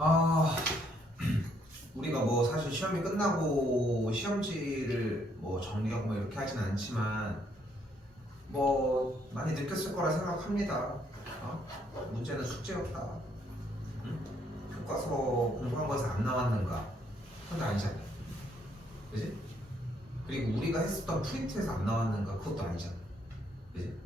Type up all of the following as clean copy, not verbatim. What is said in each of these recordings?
아, 우리가 뭐 사실 시험이 끝나고 시험지를 뭐 정리하고 뭐 이렇게 하진 않지만 뭐 많이 느꼈을 거라 생각합니다. 문제는 숙제였다. 응? 교과서 공부한 거에서 안 나왔는가? 그건 아니잖아. 그지? 그리고 우리가 했었던 프린트에서 안 나왔는가? 그것도 아니잖아. 그지?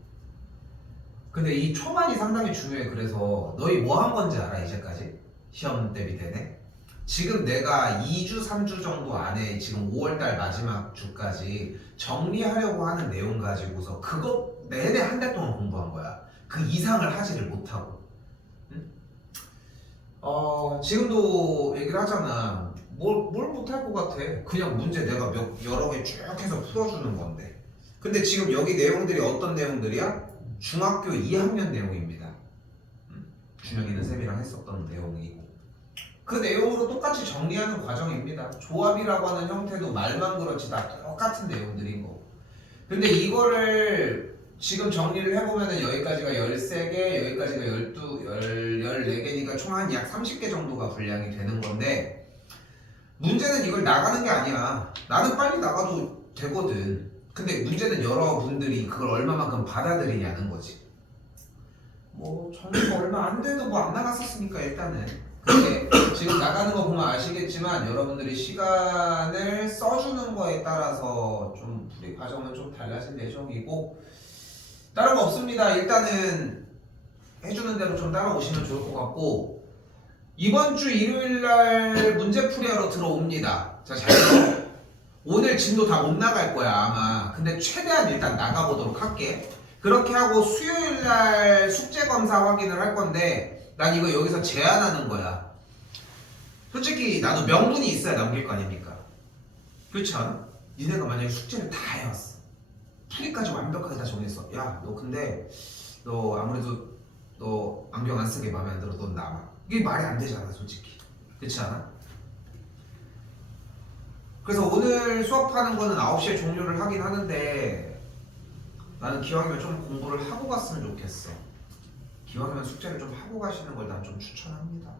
근데 이 초반이 상당히 중요해. 그래서 너희 뭐 한 건지 알아 이제까지? 시험 대비 되네? 지금 내가 2주, 3주 정도 안에 지금 5월달 마지막 주까지 정리하려고 하는 내용 가지고서 그거 내내 한 달 동안 공부한 거야. 그 이상을 하지를 못하고. 응? 지금도 얘기를 하잖아. 뭘 못할 것 같아. 그냥 문제 내가 여러 개 쭉 해서 풀어주는 건데. 근데 지금 여기 내용들이 어떤 내용들이야? 중학교 2학년 내용입니다. 준혁이는 쌤이랑 했었던 내용이고. 그 내용으로 똑같이 정리하는 과정입니다. 조합이라고 하는 형태도 말만 그렇지 다 똑같은 내용들인 거고. 근데 이거를 지금 정리를 해보면은 여기까지가 13개, 여기까지가 14개니까 총 한 약 30개 정도가 분량이 되는 건데 문제는 이걸 나가는 게 아니야. 나는 빨리 나가도 되거든. 근데 문제는 여러분들이 그걸 얼마만큼 받아들이냐는 거지. 뭐 정리가 얼마 안 돼도 뭐 안 나갔었으니까 일단은. 근데 지금 나가는 거 보면 아시겠지만 여러분들이 시간을 써주는 거에 따라서 좀 불이 과정은 좀 달라질 예정이고 다른 거 없습니다. 일단은 해주는 대로 좀 따라오시면 좋을 것 같고 이번 주 일요일날 문제풀이하러 들어옵니다. 자, 잘 들어. 오늘 진도 다 못 나갈 거야 아마. 근데 최대한 일단 나가보도록 할게. 그렇게 하고 수요일날 숙제 검사 확인을 할 건데 난 이거 여기서 제안하는 거야. 솔직히 나도 명분이 있어야 넘길 거 아닙니까? 그렇지 않아? 니네가 만약에 숙제를 다 해왔어. 풀이까지 완벽하게 다 정했어. 야, 너 근데 너 아무래도 너 안경 안 쓰게 마음에 안 들어. 넌 남아. 이게 말이 안 되잖아 솔직히. 그렇지 않아? 그래서 오늘 수업하는 거는 9시에 종료를 하긴 하는데 나는 기왕이면 좀 공부를 하고 갔으면 좋겠어. 기왕이면 숙제를 좀 하고 가시는 걸 난 좀 추천합니다.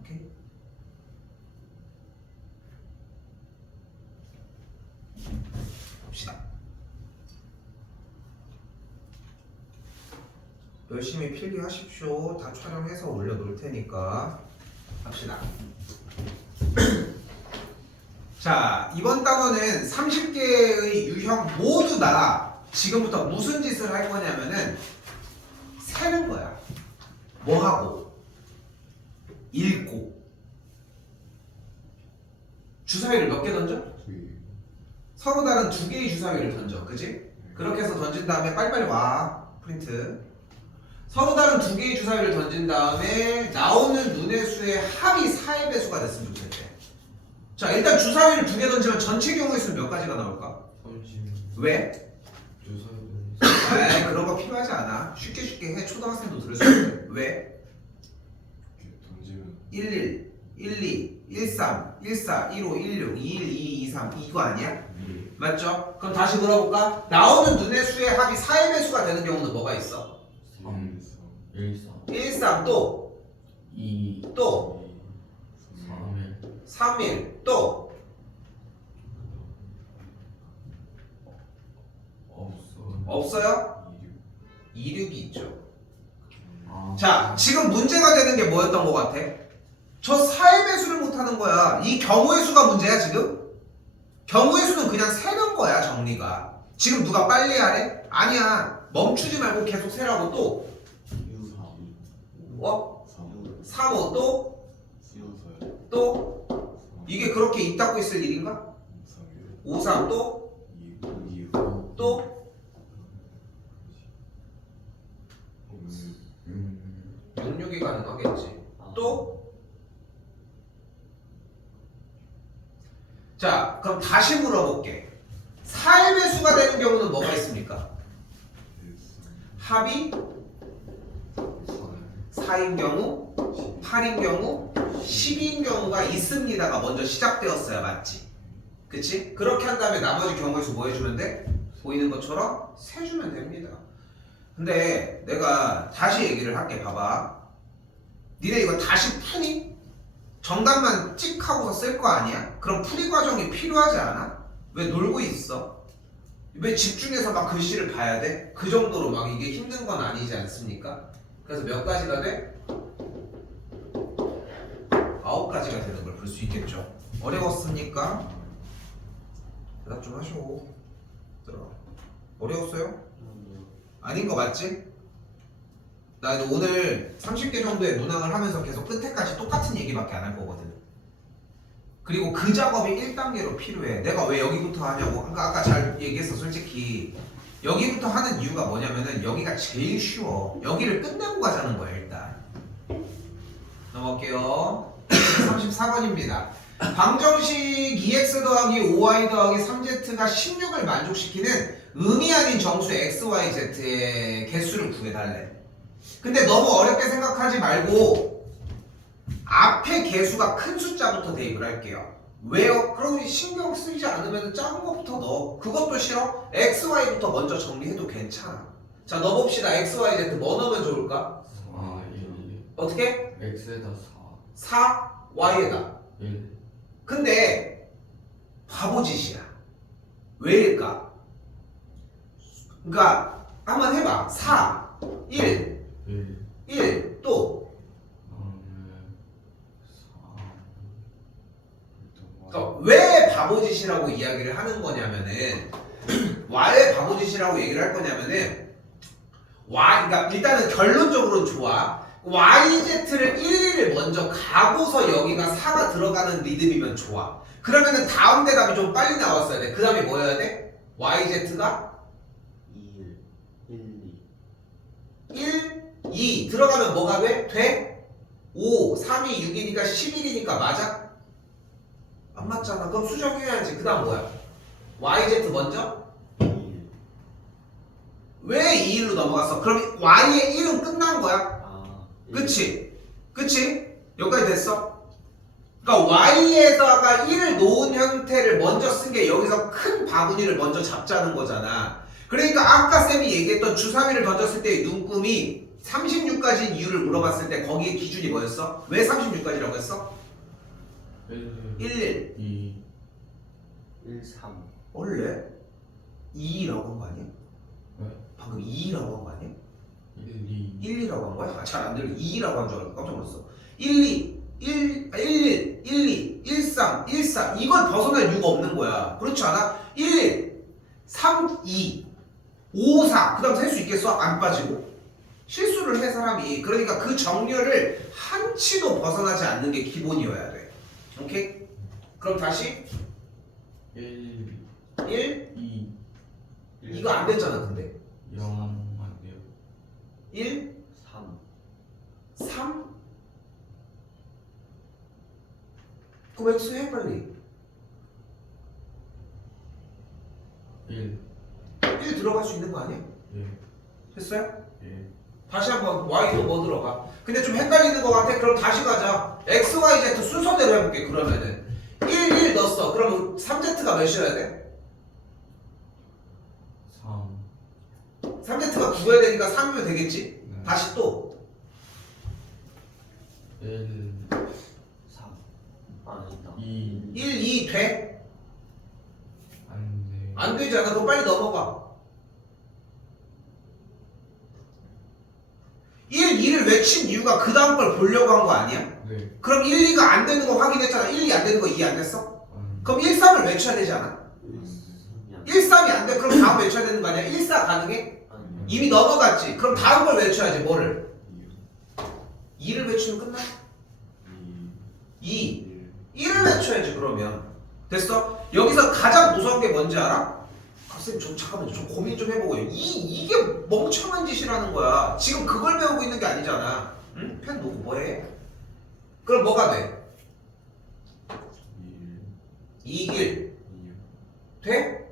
오케이? 봅시다. 열심히 필기하십시오. 다 촬영해서 올려놓을 테니까 합시다. 자, 이번 단원은 30개의 유형 모두 다 지금부터 무슨 짓을 할 거냐면은 세는 거야. 뭐 하고? 읽고. 주사위를 몇 개 던져? 서로 다른 2개의 주사위를 던져. 그지? 그렇게 해서 던진 다음에 빨리빨리 와. 프린트. 서로 다른 2개의 주사위를 던진 다음에 나오는 눈의 수의 합이 4의 배수가 됐으면 좋겠대. 자, 일단 주사위를 2개 던지면 전체 경우의 수는 몇 가지가 나올까? 30. 왜? 주사위는 에이, 그런 거 필요하지 않아. 쉽게 해. 초등학생도 들을 수 있어. 왜? 던지면 11, 12, 13, 14, 15, 16, 21, 22, 23 이거 아니야? 맞죠? 그럼 다시 물어볼까? 나오는 눈의 수의 합이 4의 배수가 되는 경우는 뭐가 있어? 3, 1, 3 또 2, 또 3일 3, 1 또 없어요? 2, 6이 있죠. 자, 지금 문제가 되는 게 뭐였던 것 같아? 저 4의 배수를 못하는 거야. 이 경우의 수가 문제야 지금? 경우의 수는 그냥 세는 거야 정리가. 지금 누가 빨리 하래? 아니야. 멈추지 말고 계속 세라고. 또 3, 5 또? 또? 이게 그렇게 입 닫고 있을 일인가? 5, 3 또? 또? 6, 6이 가능하겠지. 또? 자, 그럼 다시 물어볼게. 4의 배수가 되는 경우는 뭐가 있습니까? 합이 4인 경우, 8인 경우, 10인 경우가 있습니다가 먼저 시작되었어야 맞지? 그치? 그렇게 한 다음에 나머지 경우의 수 뭐 해주면 돼? 보이는 것처럼 세주면 됩니다. 근데 내가 다시 얘기를 할게. 봐봐. 니네 이거 다시 푸니? 정답만 찍 하고서 쓸 거 아니야? 그럼 풀이 과정이 필요하지 않아? 왜 놀고 있어? 왜 집중해서 막 글씨를 봐야 돼? 그 정도로 막 이게 힘든 건 아니지 않습니까? 그래서 몇 가지가 돼? 9가지가 되는 걸 볼 수 있겠죠. 어려웠습니까? 대답 좀 하셔. 들어. 어려웠어요? 아닌 거 맞지? 나 오늘 30개 정도의 문항을 하면서 계속 끝에까지 똑같은 얘기밖에 안 할 거거든. 그리고 그 작업이 1단계로 필요해. 내가 왜 여기부터 하냐고. 아까 잘 얘기했어. 솔직히 여기부터 하는 이유가 뭐냐면은 여기가 제일 쉬워. 여기를 끝내고 가자는 거야 일단. 넘어갈게요. 34번입니다. 방정식 2x 더하기 5y 더하기 3z가 16을 만족시키는 음이 아닌 정수 x, y, z의 개수를 구해달래. 근데 너무 어렵게 생각하지 말고 앞에 개수가 큰 숫자부터 대입을 할게요. 왜요? 그럼 신경 쓰이지 않으면 작은 것부터 넣어. 그것도 싫어? x, y부터 먼저 정리해도 괜찮아. 자, 넣어봅시다. x, y, z 뭐 넣으면 좋을까? 4, 1, 어떻게? x에다 4, y에다. 4, 1, 근데 바보짓이야. 왜일까? 그러니까 한번 해봐. 4, 1, 1, 1, 또. 그러니까 왜 바보짓이라고 이야기를 하는 거냐면은 왜 바보짓이라고 얘기를 할 거냐면은 그러니까 일단은 결론적으로는 좋아. YZ를 1을 먼저 가고서 여기가 4가 들어가는 리듬이면 좋아. 그러면은 다음 대답이 좀 빨리 나왔어야 돼. 그 다음에 뭐여야 돼? YZ가 2, 1, 1, 2 들어가면 뭐가 돼? 돼? 5, 3이 6이니까 11이니까 맞아? 안 맞잖아. 그럼 수정해야지. 그 다음 뭐야? YZ 먼저? 2, 1. 왜 2일로 넘어갔어? 그럼 Y의 1은 끝난 거야? 아, 1. 그치? 그치? 여기까지 됐어? 그러니까 Y에다가 1을 놓은 형태를 먼저 쓴 게 여기서 큰 바구니를 먼저 잡자는 거잖아. 그러니까 아까 쌤이 얘기했던 주사위를 던졌을 때의 눈금이 36가지인 이유를 물어봤을 때 거기에 기준이 뭐였어? 왜 36가지라고 했어? 1, 1, 2, 1, 3. 원래 2라고 한 거 아니야? 네? 방금 2라고 한 거 아니야? 1, 2, 1, 2라고 한 거야? 잘 안 들려. 2라고 한 줄 알고 깜짝 놀랐어. 1, 2, 1, 1, 1, 2, 1, 3, 1, 4 이걸 벗어날 이유가 없는 거야. 그렇지 않아? 1, 3, 2, 5, 4 그 다음 셀 수 있겠어? 안 빠지고? 실수를 해 사람이. 그러니까 그 정렬을 한치도 벗어나지 않는 게 기본이어야 돼. 오케이? 그럼 다시 1, 1, 2, 이거 안 됐잖아 근데 0 안 돼요. 1, 3. 3 그럼 X 해 빨리 1, 1 들어갈 수 있는 거 아니야? 예, 됐어요? 예, 다시 한번 Y도 뭐 들어가? 근데 좀 헷갈리는 것 같아? 그럼 다시 가자. X, Y, Z 순서대로 해볼게. 그러면은 1, 1 넣었어. 그러면 3Z가 몇이어야 돼? 3, 3Z가 9여야 되니까 3이면 되겠지? 네. 다시 또 1, 3. 아, 아니다. 2, 1, 2 돼? 안 돼. 안 되잖아. 그럼 빨리 넘어가. 1, 2를 외친 이유가 그 다음 걸 보려고 한 거 아니야? 네. 그럼 1, 2가 안 되는 거 확인했잖아. 1, 2 안 되는 거 2 안 됐어? 안 그럼 1, 3을 외쳐야 되지 않아? 1, 1, 3이 안 돼. 그럼 다음 외쳐야 되는 거 아니야? 1, 4 가능해? 아니요. 이미 넘어갔지. 그럼 다음 걸 외쳐야지. 뭐를? 2, 2를 외치면 끝나? 2 1을 외쳐야지 그러면. 됐어? 여기서 가장 무서운 게 뭔지 알아? 쌤, 잠깐만요. 좀 고민 좀 해보고요. 이게 멍청한 짓이라는 거야. 지금 그걸 배우고 있는 게 아니잖아. 응? 펜 놓고 뭐해? 그럼 뭐가 돼? 2, 1 돼?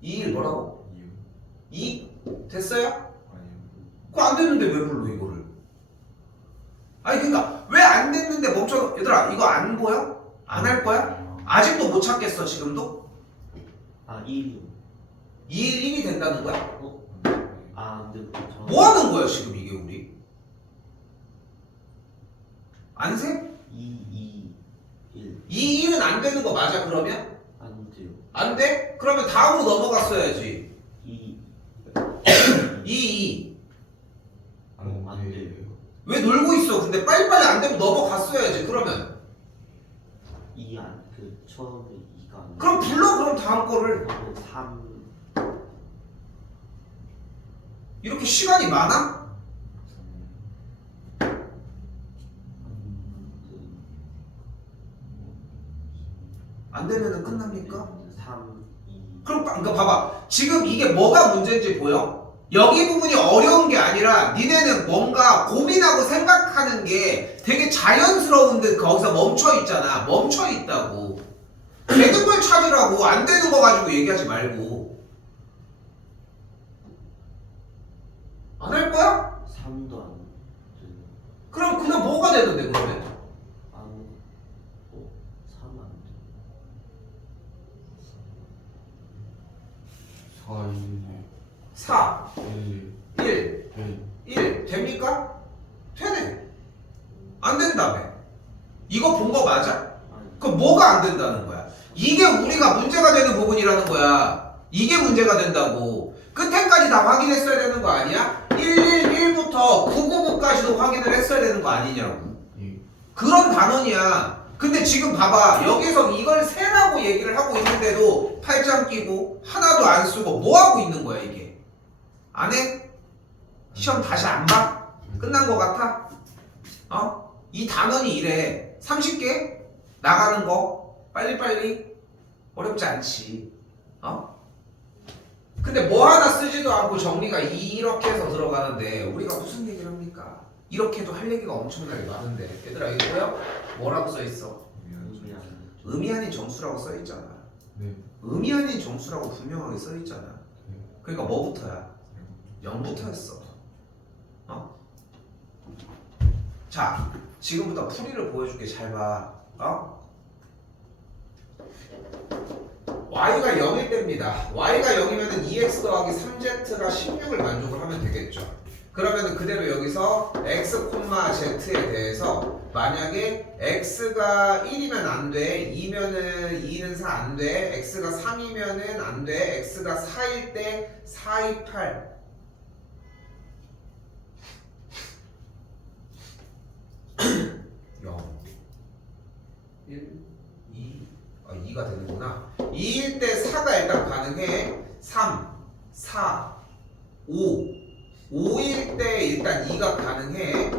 2, 1 뭐라고? 2? 됐어요? 그거 안 됐는데 왜 불러 이거를? 아니 그러니까 왜 안 됐는데 멈춰. 얘들아 이거 안 보여? 안 할 거야? 아직도 못 찾겠어 지금도? 아, 1이요. 2, 1, 1이 된다는 거야? 아, 근데 뭐 하는 거야 지금 이게 우리? 안 세? 2, 1. 2, 1은 안 되는 거 맞아 그러면? 안 돼요. 안 돼? 그러면 다음으로 넘어갔어야지. 2, 2. 안 돼요. 왜 놀고 있어? 근데 빨리빨리 안 되면 넘어갔어야지 그러면. 2 안, 그 처음에 2가 안 돼요. 그럼 불러 그럼 다음 거를. 그러면 3, 이렇게 시간이 많아? 안 되면은 끝납니까? 3, 2. 그럼 그러니까 봐봐. 지금 이게 뭐가 문제인지 보여? 여기 부분이 어려운 게 아니라 니네는 뭔가 고민하고 생각하는 게 되게 자연스러운데 거기서 멈춰 있잖아. 멈춰 있다고. 되는 걸 찾으라고. 안 되는 거 가지고 얘기하지 말고. 안 할 거야? 3도 안 돼요. 그럼 그냥 뭐가 되는데 그러면? 안, 3 안 돼요. 4, 4, 1, 1, 1. 1 됩니까? 되네. 안 된다며. 이거 본 거 맞아? 아니, 그럼 뭐가 안 된다는 거야? 이게 우리가 문제가 되는 부분이라는 거야. 이게 문제가 된다고. 끝에까지 다 확인했어야 되는 거 아니야? 111부터 999까지도 확인을 했어야 되는 거 아니냐고. 예. 그런 단원이야. 근데 지금 봐봐. 여기서 이걸 세라고 얘기를 하고 있는데도 팔짱 끼고 하나도 안 쓰고 뭐 하고 있는 거야 이게? 안 해? 시험 다시 안 봐? 끝난 거 같아? 어? 이 단원이 이래. 30개 나가는 거 빨리빨리 어렵지 않지. 어? 근데 뭐 하나 쓰지도 않고 정리가 이렇게 해서 들어가는데 우리가 무슨 얘기를 합니까? 이렇게도 할 얘기가 엄청나게 많은데 얘들아 이거 보여? 뭐라고 써있어? 의미 안 돼요. 의미 아닌 정수라고 써있잖아. 네. 의미 아닌 정수라고 분명하게 써있잖아. 네. 그러니까 뭐부터야? 0부터였어. 어? 자, 지금부터 풀이를 보여줄게. 잘 봐. 어? y가 0일 때입니다. y가 0이면 2x 더하기 3z가 16을 만족을 하면 되겠죠. 그러면 그대로 여기서 x, z에 대해서 만약에 x가 1이면 안 돼, 2면은 2는 4 안 돼, x가 3이면은 안 돼, x가 4일 때 4, 2, 8 0 1 2 2가 되는구나. 2일 때 4가 일단 가능해. 3 4 5 5일 때 일단 2가 가능해.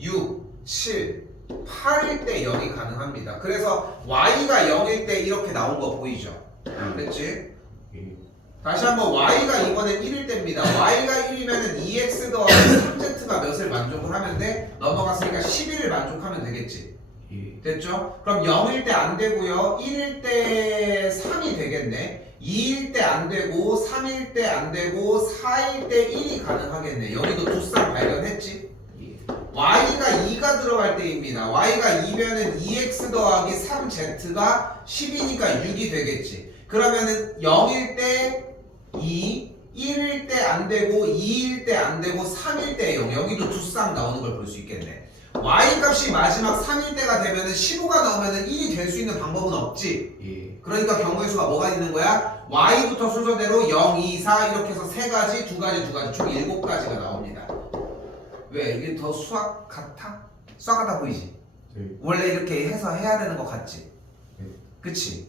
6 7 8일 때 0이 가능합니다. 그래서 y가 0일 때 이렇게 나온 거 보이죠? 그랬지? 예. 다시 한번 y가 이번엔 1일 때입니다. y가 1이면 2x 더하기 3z가 몇을 만족을 하면 돼? 넘어갔으니까 11을 만족하면 되겠지. 예. 됐죠? 그럼 0일 때 안 되고요. 1일 때 3이 되겠네. 2일 때 안 되고 3일 때 안 되고 4일 때 1이 가능하겠네. 여기도 두 쌍 발견했지? 예. y가 2가 들어갈 때입니다. y가 2면은 2x 더하기 3z가 10이니까 6이 되겠지. 그러면은 0일 때 2, 1일 때 안 되고 2일 때 안 되고 3일 때 0. 여기도 두 쌍 나오는 걸 볼 수 있겠네. y 값이 마지막 3일 때가 되면은 15가 나오면은 1이 될 수 있는 방법은 없지. 예. 그러니까 경우의 수가 뭐가 있는 거야? y부터 순서대로 0, 2, 4 이렇게 해서 3가지, 2가지, 총 7가지가 나옵니다. 왜? 이게 더 수학 같아? 수학 같아 보이지? 네. 원래 이렇게 해서 해야 되는 것 같지? 네. 그치?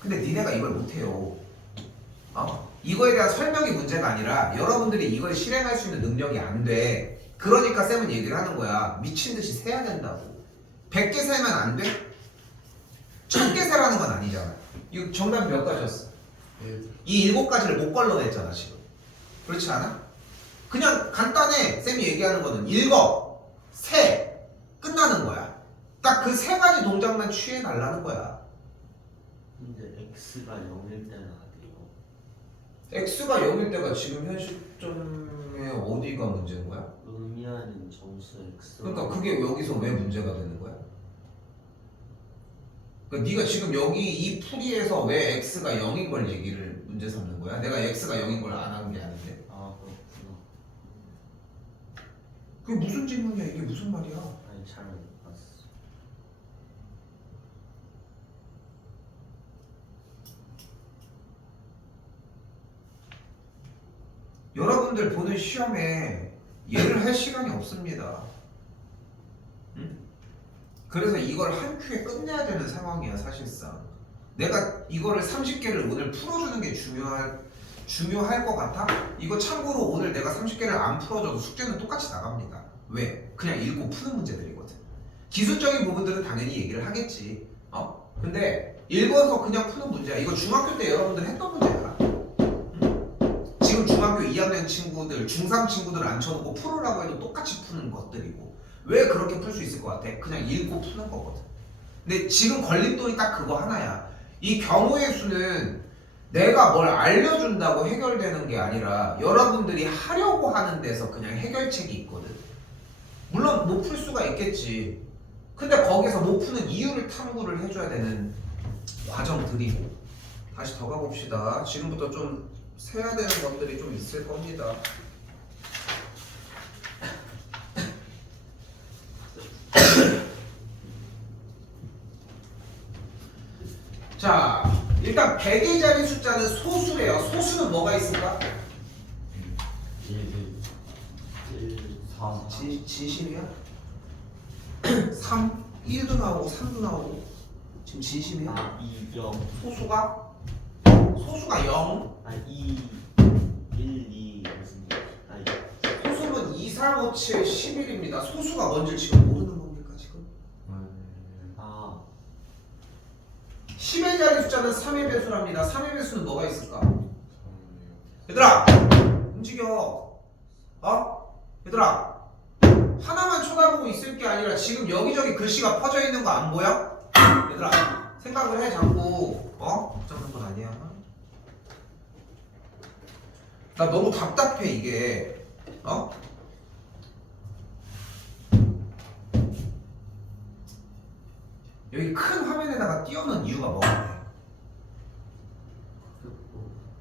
근데 니네가 이걸 못해요. 이거에 대한 설명이 문제가 아니라 여러분들이 이걸 실행할 수 있는 능력이 안 돼. 그러니까 쌤은 얘기를 하는 거야. 미친듯이 세야 된다고. 100개 세면 안 돼? 1000개 세라는 건 아니잖아. 이거 정답이 몇 가지였어? 예. 이 7가지를 못 걸러냈잖아 지금. 그렇지 않아? 그냥 간단해. 쌤이 얘기하는 거는 읽어, 세, 끝나는 거야. 딱 그 3가지 동작만 취해달라는 거야. 근데 x가 0일 때는 안 돼요. x가 0일 때가 지금 현 시점에 어디가 문제인 거야? 의미하는 정수 x. 그러니까 그게 여기서 왜 문제가 되는 거야? 그러니까 네가 지금 여기 이 풀이에서 왜 x가 0인 걸 얘기를 문제 삼는 거야? 내가 x가 0인 걸 안 하는 게 아닌데. 아 그렇구나. 그게 무슨 질문이야? 이게 무슨 말이야? 아니 잘 봤어. 여러분들 보는 시험에 얘를 할 시간이 없습니다. 응? 그래서 이걸 한 큐에 끝내야 되는 상황이야 사실상. 내가 이거를 30개를 오늘 풀어주는 게 중요할 것 같아? 이거 참고로 오늘 내가 30개를 안 풀어줘도 숙제는 똑같이 나갑니다. 왜? 그냥 읽고 푸는 문제들이거든. 기술적인 부분들은 당연히 얘기를 하겠지. 근데 읽어서 그냥 푸는 문제야. 이거 중학교 때 여러분들 했던 문제야. 응? 지금 중학교 2학년 친구들, 중3 친구들 앉혀놓고 풀으라고 해도 똑같이 푸는 것들이고. 왜 그렇게 풀 수 있을 것 같아? 그냥 읽고 푸는 거거든. 근데 지금 걸림돌이 딱 그거 하나야. 이 경우의 수는 내가 뭘 알려준다고 해결되는 게 아니라 여러분들이 하려고 하는 데서 그냥 해결책이 있거든. 물론 못 풀 수가 있겠지. 근데 거기서 못 푸는 이유를 탐구를 해줘야 되는 과정들이고. 다시 더 가봅시다. 지금부터 좀 세야 되는 것들이 좀 있을 겁니다. 자, 일단 100의 자리 숫자는 소수래요. 소수는 뭐가 있을까? 1, 3. 진심이야? 3, 1도 나오고 3도 나오고 지금 진심이야? 아, 2, 0. 소수가 0. 아, 2, 1, 2. 무슨 아, 소수는 2, 4, 5, 7, 11입니다. 소수가 뭔지 지금 모르는 겁니까 지금? 아, 10의 자리 숫자는 3의 배수랍니다. 3의 배수는 뭐가 있을까? 얘들아 움직여. 얘들아 하나만 쳐다보고 있을 게 아니라 지금 여기저기 글씨가 퍼져 있는 거 안 보여? 얘들아 생각을 해 자꾸. 걱정하는 건 아니야. 나 너무 답답해 이게. 여기 큰 화면에다가 띄워놓은 이유가 뭐야?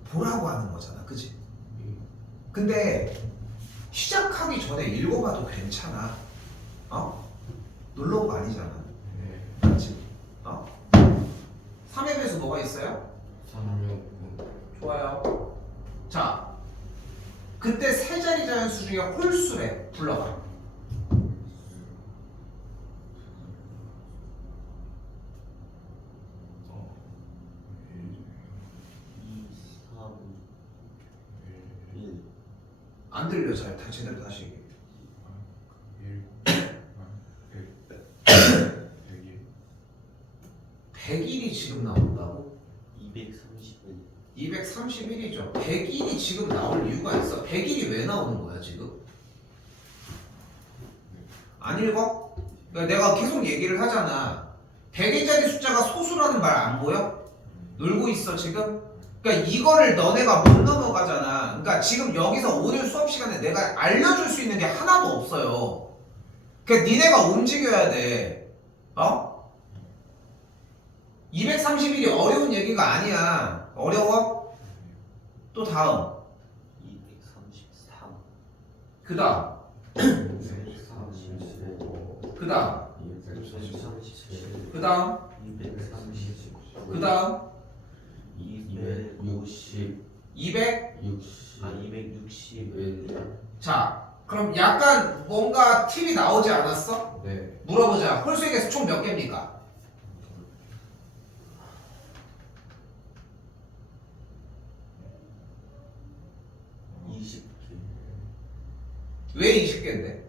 보라고 하는 거잖아, 그지? 근데 시작하기 전에 읽어봐도 괜찮아. 놀러온 거 아니잖아. 맞지? 3의 배수 뭐가 있어요? 369. 좋아요. 자, 그때 세 자리 자연수 중에 홀수래. 불러봐. 2, 3, 1. 안 들려 잘. 제대로 다시 얘기해. 100일이 지금 나온다고? 231. 231이죠. 100일이 지금 나올 이유가 있어. 100일이 왜 나오는 거야 지금? 안 읽어? 그러니까 내가 계속 얘기를 하잖아. 100의 자리 숫자가 소수라는 말 안 보여? 놀고 있어 지금? 그러니까 이거를 너네가 못 넘어가잖아. 그러니까 지금 여기서 오늘 수업 시간에 내가 알려줄 수 있는 게 하나도 없어요. 그러니까 니네가 움직여야 돼. 231이 어려운 얘기가 아니야. 어려워? 또 다음. 233. 그 다음. 235. 그 다음. 237. 그 다음. 230. 그 다음. 250. 200. 60. 아, 260. 자, 그럼 약간 뭔가 팁이 나오지 않았어? 네. 물어보자. 홀수의 개수 총 몇 개입니까? 20개. 왜 20개인데?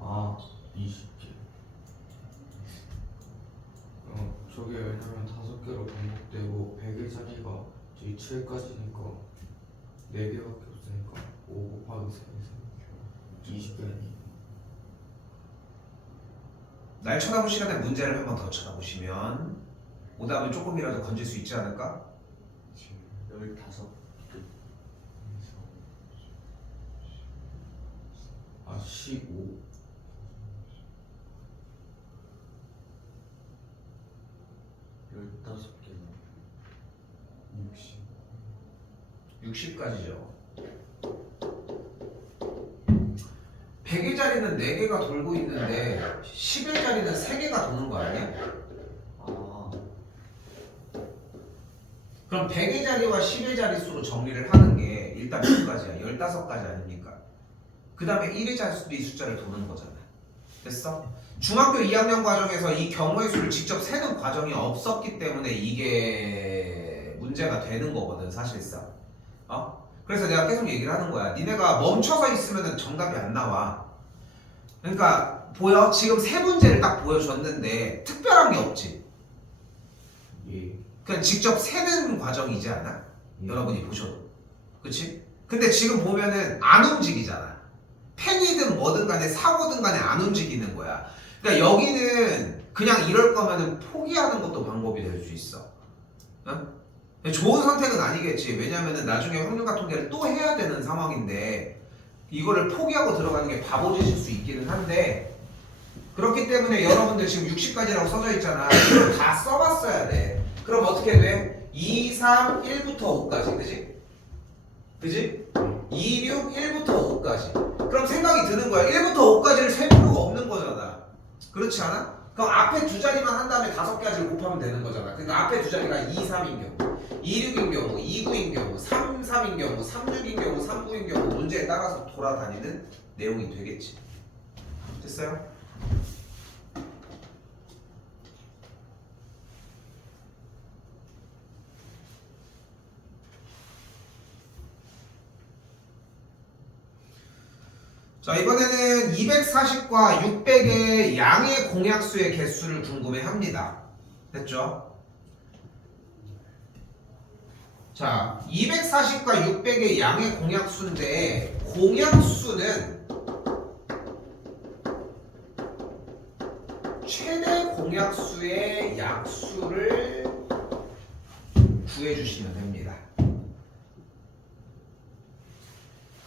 아, 20개. 저게 왜냐면 5개로 반복되고 100의 자리가 저희 7까지니까 4개밖에 없으니까 5 곱하기 4에서 20개니. 날 쳐다볼 시간에 문제를 한 번 더 쳐다보시면 오답을 조금이라도 건질 수 있지 않을까? 15. 아, 15. 15개나. 60. 60까지죠. 100의 자리는 4개가 돌고 있는데 10의 자리는 3개가 도는 거 아니야? 아, 그럼 100의 자리와 10의 자리 수로 정리를 하는 게 일단 몇 가지야? 15가지 아닙니까? 그 다음에 1위자리 숫자를 도는 거잖아. 됐어? 중학교 2학년 과정에서 이 경우의 수를 직접 세는 과정이 없었기 때문에 이게 문제가 되는 거거든 사실상. 그래서 내가 계속 얘기를 하는 거야. 니네가 멈춰서 있으면 정답이 안 나와. 그러니까 보여? 지금 세 문제를 딱 보여줬는데 특별한 게 없지. 예. 그냥 직접 세는 과정이지 않아? 여러분이 보셔도. 그치? 근데 지금 보면은 안 움직이잖아. 펜이든 뭐든 간에 사고든 간에 안 움직이는 거야. 그러니까 여기는 그냥 이럴 거면은 포기하는 것도 방법이 될 수 있어. 응? 좋은 선택은 아니겠지. 왜냐면은 나중에 확률과 통계를 또 해야 되는 상황인데 이거를 포기하고 들어가는 게 바보짓일 수 있기는 한데 그렇기 때문에 여러분들 지금 60까지라고 써져 있잖아. 이걸 다 써봤어야 돼. 그럼 어떻게 돼? 2, 3, 1부터 5까지. 그지? 그지? 2, 6, 1부터 5까지. 그럼 생각이 드는 거야. 1부터 5까지를 셀 필요가 없는 거잖아. 그렇지 않아? 그럼 앞에 두 자리만 한 다음에 5가지를 곱하면 되는 거잖아. 그러니까 앞에 두 자리가 2, 3인 경우, 2, 6인 경우, 2, 9인 경우, 3, 3인 경우, 3, 6인 경우, 3, 9인 경우 문제에 따라서 돌아다니는 내용이 되겠지. 됐어요? 자, 이번에는 240과 600의 양의 공약수의 개수를 궁금해 합니다. 됐죠? 자, 240과 600의 양의 공약수인데 공약수는 최대 공약수의 약수를 구해주시면 됩니다.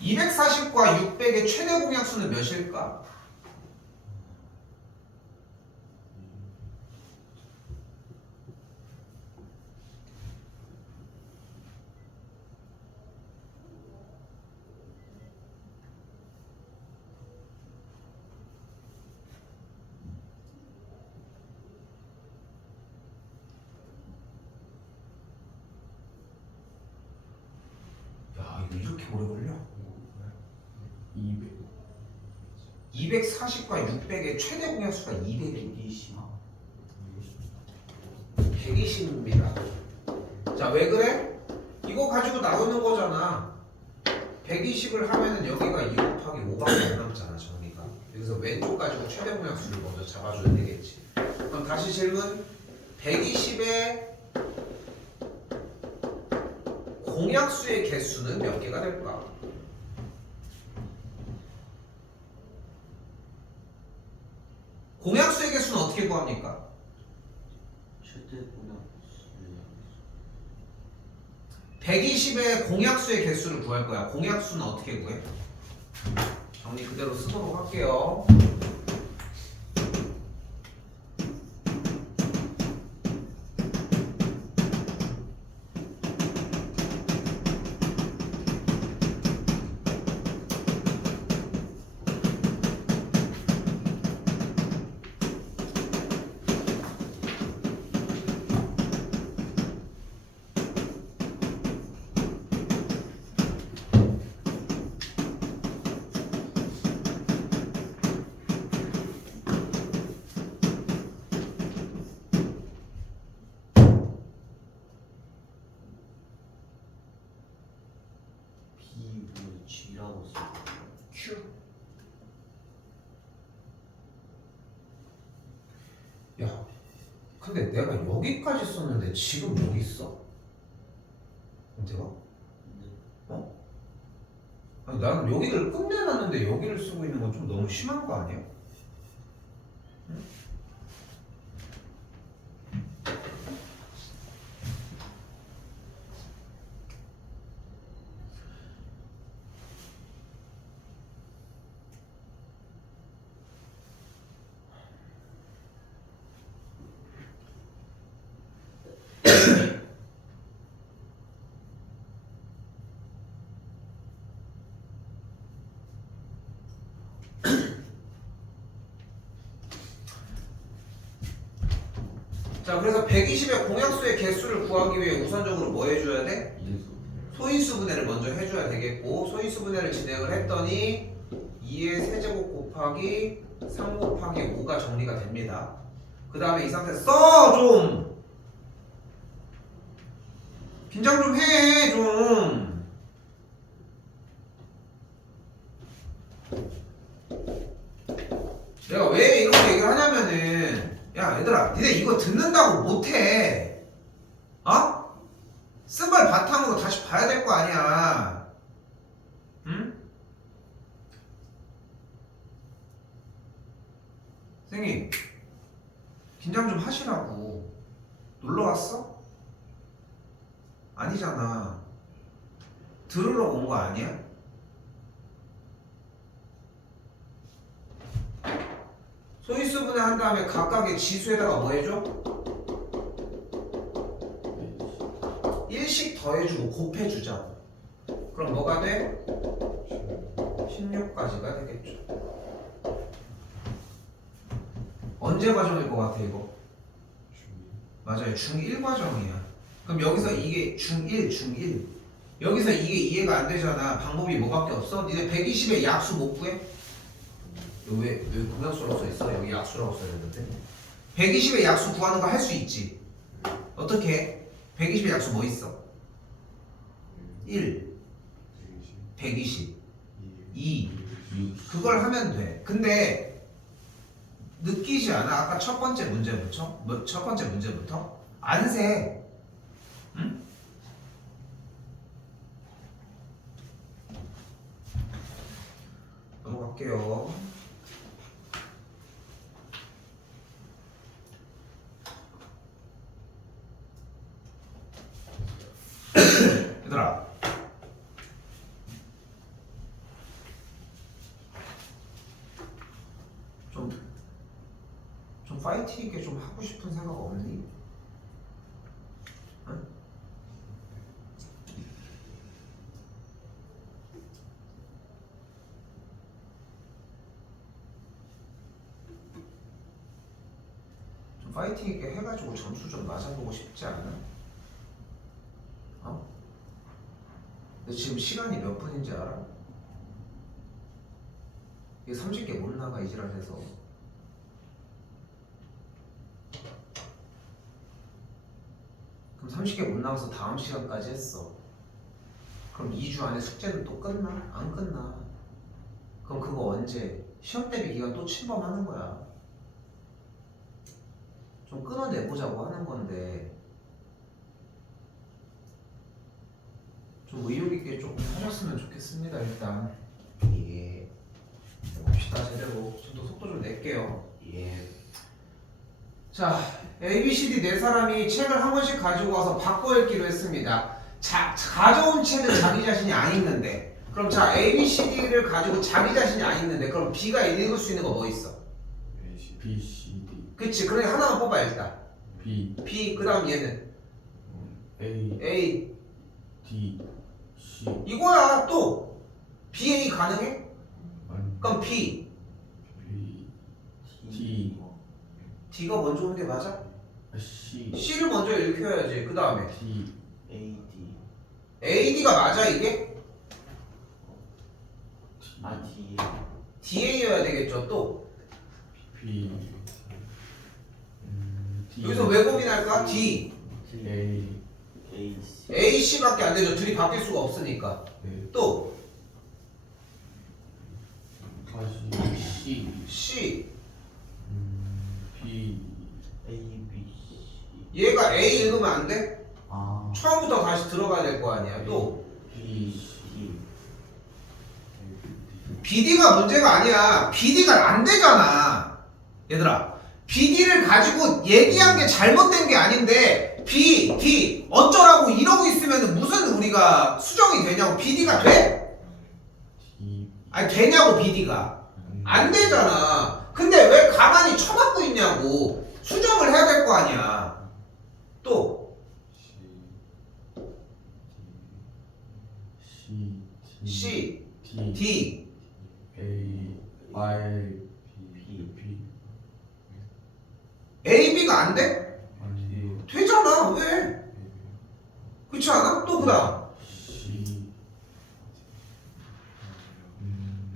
240과 600의 최대 공약수는 몇일까? 야, 이거 이렇게 오래 걸려? 240과 600의 최대 공약수가 220. 120입니다. 자, 왜 그래? 이거 가지고 나오는 거잖아. 120을 하면은 여기가 2 곱하기 5밖에 안 남잖아, 정리가. 여기서 왼쪽 가지고 최대 공약수를 먼저 잡아줘야 되겠지. 그럼 다시 질문. 120의 공약수의 개수는 몇 개가 될까? 공약수의 개수는 어떻게 구합니까? 최대 공약수 120의 공약수의 개수를 구할 거야. 공약수는 어떻게 구해? 정리 그대로 쓰도록 할게요. G라고 써. Q. 야, 근데 내가 여기까지 썼는데 지금 여기 있어? 내가? 아니, 나는 여기를 끝내놨는데 여기를 쓰고 있는 건 좀 너무 심한 거 아니야? 응? 자, 그래서 120의 공약수의 개수를 구하기 위해 우선적으로 뭐 해줘야 돼? 인수. 소인수분해를 먼저 해줘야 되겠고 소인수분해를 진행을 했더니 2의 세제곱 곱하기 3 곱하기 5가 정리가 됩니다. 그 다음에 이 상태 써 좀! 긴장 좀 해 좀! 내가 왜 이렇게 얘기를 하냐면은 야 얘들아 니네 이거 듣는다고 못해 어? 쓴 걸 바탕으로 다시 봐야 될 거 아니야 응? 선생님 긴장 좀 하시라고 놀러 왔어? 아니잖아 들으러 온 거 아니야? 소인수분해 한 다음에 각각의 지수에다가 뭐 해줘? 1씩 더해주고 곱해주자. 그럼 뭐가 돼? 16까지가 되겠죠. 언제 과정일 것 같아 이거? 맞아요. 중1 과정이야. 그럼 여기서 이게 중1, 중1 여기서 이게 이해가 안 되잖아. 방법이 뭐밖에 없어? 니네 120의 약수 못 구해? 왜 공약수라고 써있어? 여기 약수라고 써야되는데 120의 약수 구하는 거 할 수 있지. 어떻게 해? 120의 약수 뭐 있어? 1 120 2 그걸 하면 돼. 근데 느끼지 않아? 아까 첫 번째 문제부터 안 세. 응? 넘어갈게요. 얘들아 좀 파이팅 있게 좀 하고 싶은 생각 없니? 응? 좀 파이팅 있게 해가지고 점수 좀 맞아보고 싶지 않아? 어? 너 지금 시간이 몇 분인지 알아? 이게 30개 못 나가 이 지랄해서. 그럼 30개 못 나가서 다음 시간까지 했어. 그럼 2주 안에 숙제는 또 끝나? 안 끝나. 그럼 그거 언제? 시험 대비 기간 또 침범하는 거야. 좀 끊어내보자고 하는 건데 좀 의욕 있게 조금 하셨으면 좋겠습니다. 일단 예 해봅시다 제대로. 좀 더 속도 좀 낼게요. 예. 자, A, B, C, D 네 사람이 책을 한 권씩 가지고 와서 바꿔 읽기로 했습니다. 가져온 책은 자기 자신이 안 읽는데 그럼 자 A, B, C, D를 가지고 자기 자신이 안 읽는데 그럼 B가 읽을 수 있는 거 뭐 있어? B, C, D. 그치. 그러니까 하나만 뽑아 일단. B, 그 다음 얘는 A D, C. 이거야. 또 B, A 가능해? 아니, 그럼 B B, D, D가 먼저 오는 게 맞아? C, C를 먼저 읽혀야지. 그 다음에 D, A, D. AD가 맞아 이게? 아, D. DA여야 되겠죠. 또 B, D. 여기서 왜 고민할까? D, A, A, C. A, C밖에 안 되죠. 둘이 바뀔 수가 없으니까. 네. 또 다시 C, C B, A, B, C. 얘가 A 읽으면 안 돼? 아. 처음부터 다시 들어가야 될 거 아니야. 또 B, C. BD가 문제가 아니야. BD가 안 되잖아. 얘들아, BD를 가지고 얘기한 게 잘못된 게 아닌데 B, D 어쩌라고 이러고 있으면 무슨 우리가 수정이 되냐고. BD가 돼? D. 아니 되냐고. BD가 안 되잖아. 근데 왜 가만히 쳐맞고 있냐고. 수정을 해야 될 거 아니야. 또 C, C, D, D A, I, B. B. A, B가 안 돼? 아니, 되잖아. 왜? 그렇지 않아? 또 그다음 C,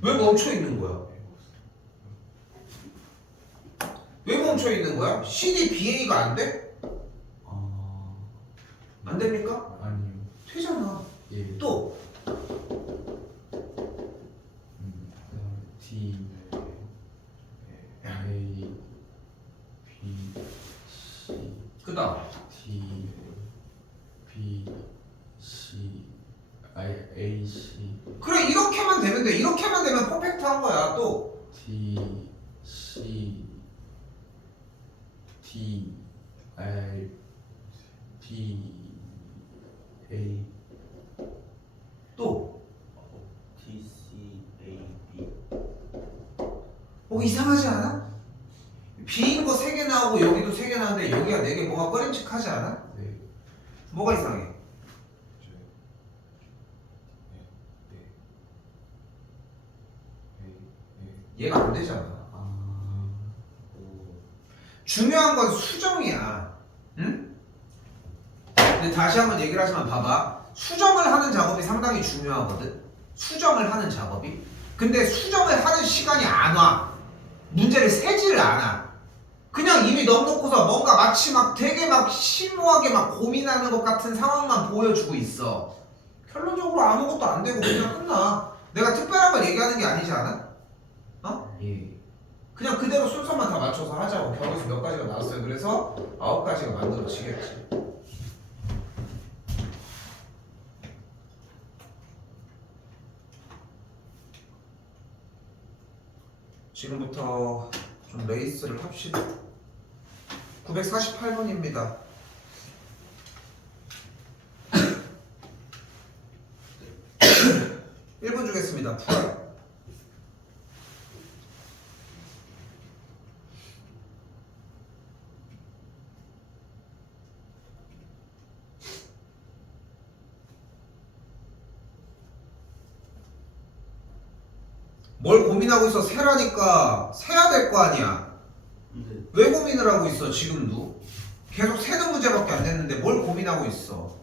왜 멈춰 있는 거야? 왜 멈춰 있는 거야? CDBA가 안 돼? 아 안 됩니까? 아니요. 되잖아. 예. 또 D A B C 그다음 D B C A C 그래 이렇게만 되면 돼. 이렇게만 되면 퍼펙트한 거야. 또 D C D I B A 또 D C A B 이상하지 않아? B인 거 3개 나오고 여기도 3개 나오는데 여기가 4개 뭐가 꺼림칙하지 않아? 네. 뭐가 이상해? 얘가 안 되잖아. 아 중요한 건 수정이야. 응? 근데 다시 한번 얘기를 하지만 봐봐. 수정을 하는 작업이 상당히 중요하거든. 수정을 하는 작업이. 근데 수정을 하는 시간이 안 와. 문제를 세지를 않아. 그냥 이미 넉넉고서 뭔가 마치 막 되게 막 심오하게 막 고민하는 것 같은 상황만 보여주고 있어. 결론적으로 아무것도 안 되고 그냥 끝나. 내가 특별한 걸 얘기하는 게 아니지 않아? 어? 예. 그냥 그대로 순서만 다 맞춰서 하자고. 벽에서 몇 가지가 나왔어요. 그래서 9가지가 만들어지겠지. 지금부터 좀 레이스를 합시다. 948번입니다. (1분) 주겠습니다. 풀어요. 뭘 고민하고 있어? 세라니까 세야 될 거 아니야. 네. 왜 고민을 하고 있어 지금도? 계속 세는 문제밖에 안 됐는데 뭘 고민하고 있어?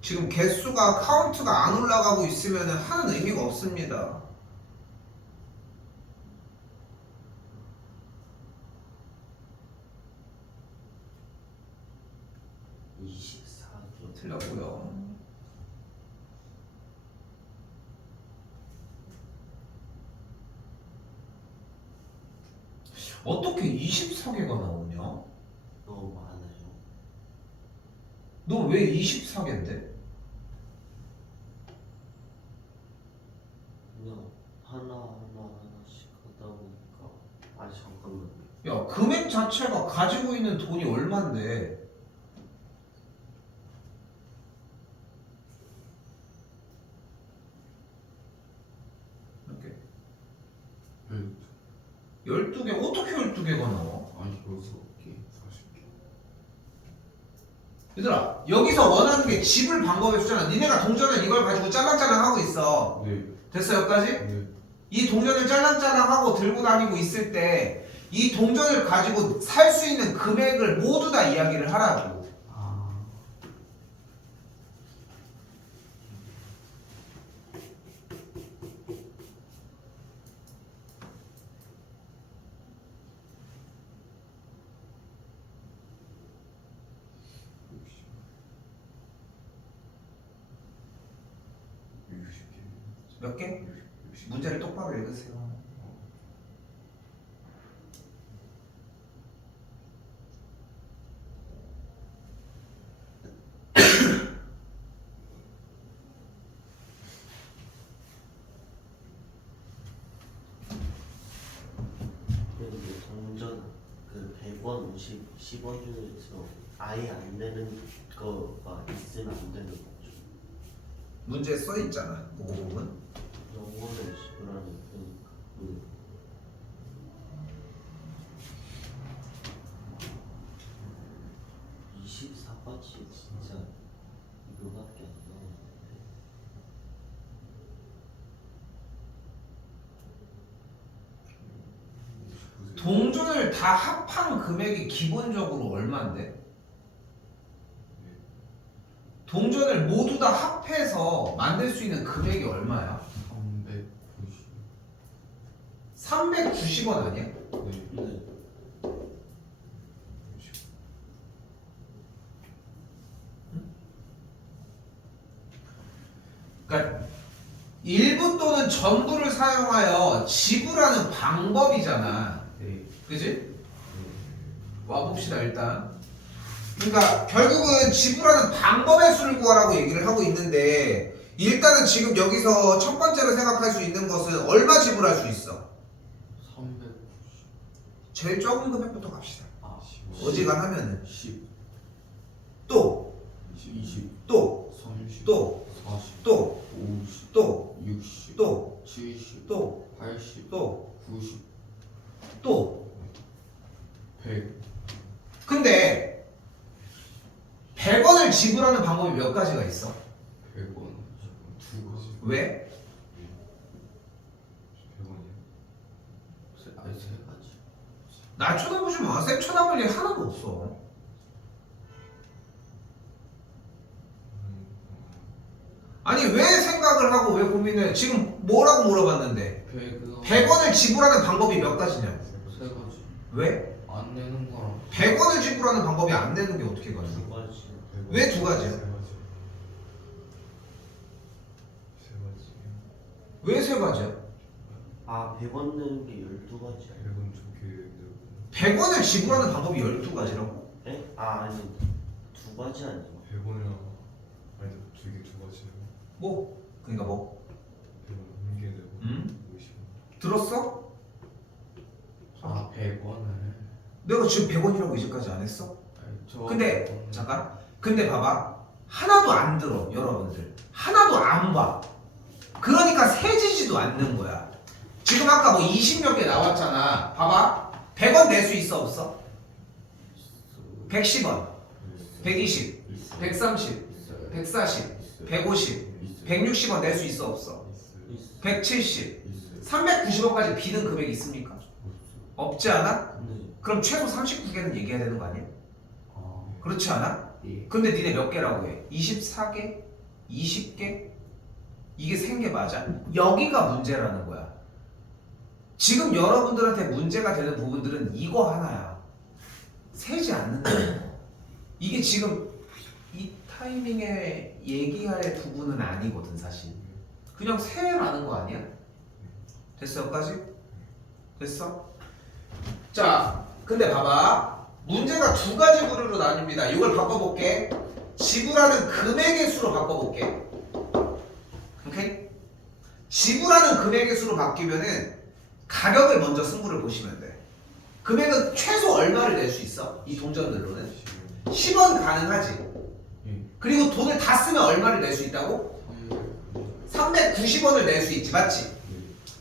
지금 개수가 카운트가 안 올라가고 있으면 하는 의미가 없습니다. 틀렸고요. 어떻게 24개가 나오냐? 너무 많아요. 너 왜 24개인데? 그냥 하나씩 하다 보니까 잠깐만요. 야, 금액 자체가 가지고 있는 돈이 얼만데? 이렇게 12개, 어떻게 12개가 나와? 아니 6개 40개. 얘들아, 여기서 원하는 게 집을 방법에 주잖아. 니네가 동전을 이걸 가지고 짤랑짤랑 하고 있어. 네. 됐어, 여기까지? 네. 이 동전을 짤랑짤랑 하고 들고 다니고 있을 때 이 동전을 가지고 살 수 있는 금액을 모두 다 이야기를 하라고. 아 몇 개? 문제를 똑바로 읽으세요. 10원 중에서 아예 안 내는 거가 있으면 안 되는 거죠. 문제에 써 있잖아. 그 부분. 영어를 지불하는 거니까. 24까지 진짜 이거밖에 안 나오는데. 동전을 다 합한 금액이 기본적으로 얼마인데? 동전을 모두 다 합해서 만들 수 있는 금액이 얼마야? 390. 390원 아니야? 네. 네. 그러니까 일부 또는 전부를 사용하여 지불하는 방법이잖아. 네. 그지? 와봅시다 일단. 그러니까 결국은 지불하는 방법의 수를 구하라고 얘기를 하고 있는데 일단은 지금 여기서 첫 번째로 생각할 수 있는 것은 얼마 지불할 수 있어? 390. 제일 적은 금액부터 갑시다. 아, 어지간하면은 10. 또 20. 또 30. 또 40. 또 50. 또 60. 또 70. 또 80. 또 90. 또 100. 근데 100원을 지불하는 방법이 몇 가지가 있어? 100원. 두 가지. 왜? 100원이요? 아니 세 가지. 나 쳐다보지 마. 쌤 쳐다볼 일 하나도 없어. 아니 왜 생각을 하고 왜 고민을 지금 뭐라고 물어봤는데 100원을 지불하는 방법이 몇 가지냐고. 세 가지. 왜? 안 내는 거랑 100원을 지불하는 방법이 안 되는 게 어떻게 가지? 두 가지. 왜 두 가지야? 왜 세 가지야? 아 100원 내는 게 12가지. 100원을 지불하는 방법이 12가지라고? 에? 아 아니 두 가지 아니에요? 100원이랑 아니 두개 두 가지요. 뭐? 그러니까 뭐? 100원 한개 내고 음? 50원. 들었어? 아 100원을. 내가 지금 100원이라고 이제까지 안 했어? 근데 100원은 잠깐. 근데 봐봐. 하나도 안 들어 여러분들. 하나도 안 봐. 그러니까 세지지도 않는 거야. 지금 아까 뭐 20몇 개 나왔잖아. 봐봐. 100원 낼 수 있어 없어? 110원, 120, 130, 140, 150, 160원 낼 수 있어 없어? 170, 390원까지 비는 금액이 있습니까? 없지 않아? 네. 그럼 최소 39개는 얘기해야 되는 거 아니야? 아, 그렇지 않아? 예. 근데 니네 몇 개라고 해? 24개? 20개? 이게 센 게 맞아? 여기가 문제라는 거야. 지금 여러분들한테 문제가 되는 부분들은 이거 하나야. 세지 않는다. 이게 지금 이 타이밍에 얘기할 부분은 아니거든 사실. 그냥 세라는 거 아니야? 됐어 여기까지? 됐어? 자 근데 봐봐. 문제가 두 가지 부류로 나뉩니다. 이걸 바꿔볼게. 지불하는 금액의 수로 바꿔볼게. 오케이? 지불하는 금액의 수로 바뀌면은 가격을 먼저 승부를 보시면 돼. 금액은 최소 얼마를 낼 수 있어? 이 동전들로는 10원 가능하지. 예. 그리고 돈을 다 쓰면 얼마를 낼 수 있다고? 390원을 낼 수 있지, 맞지?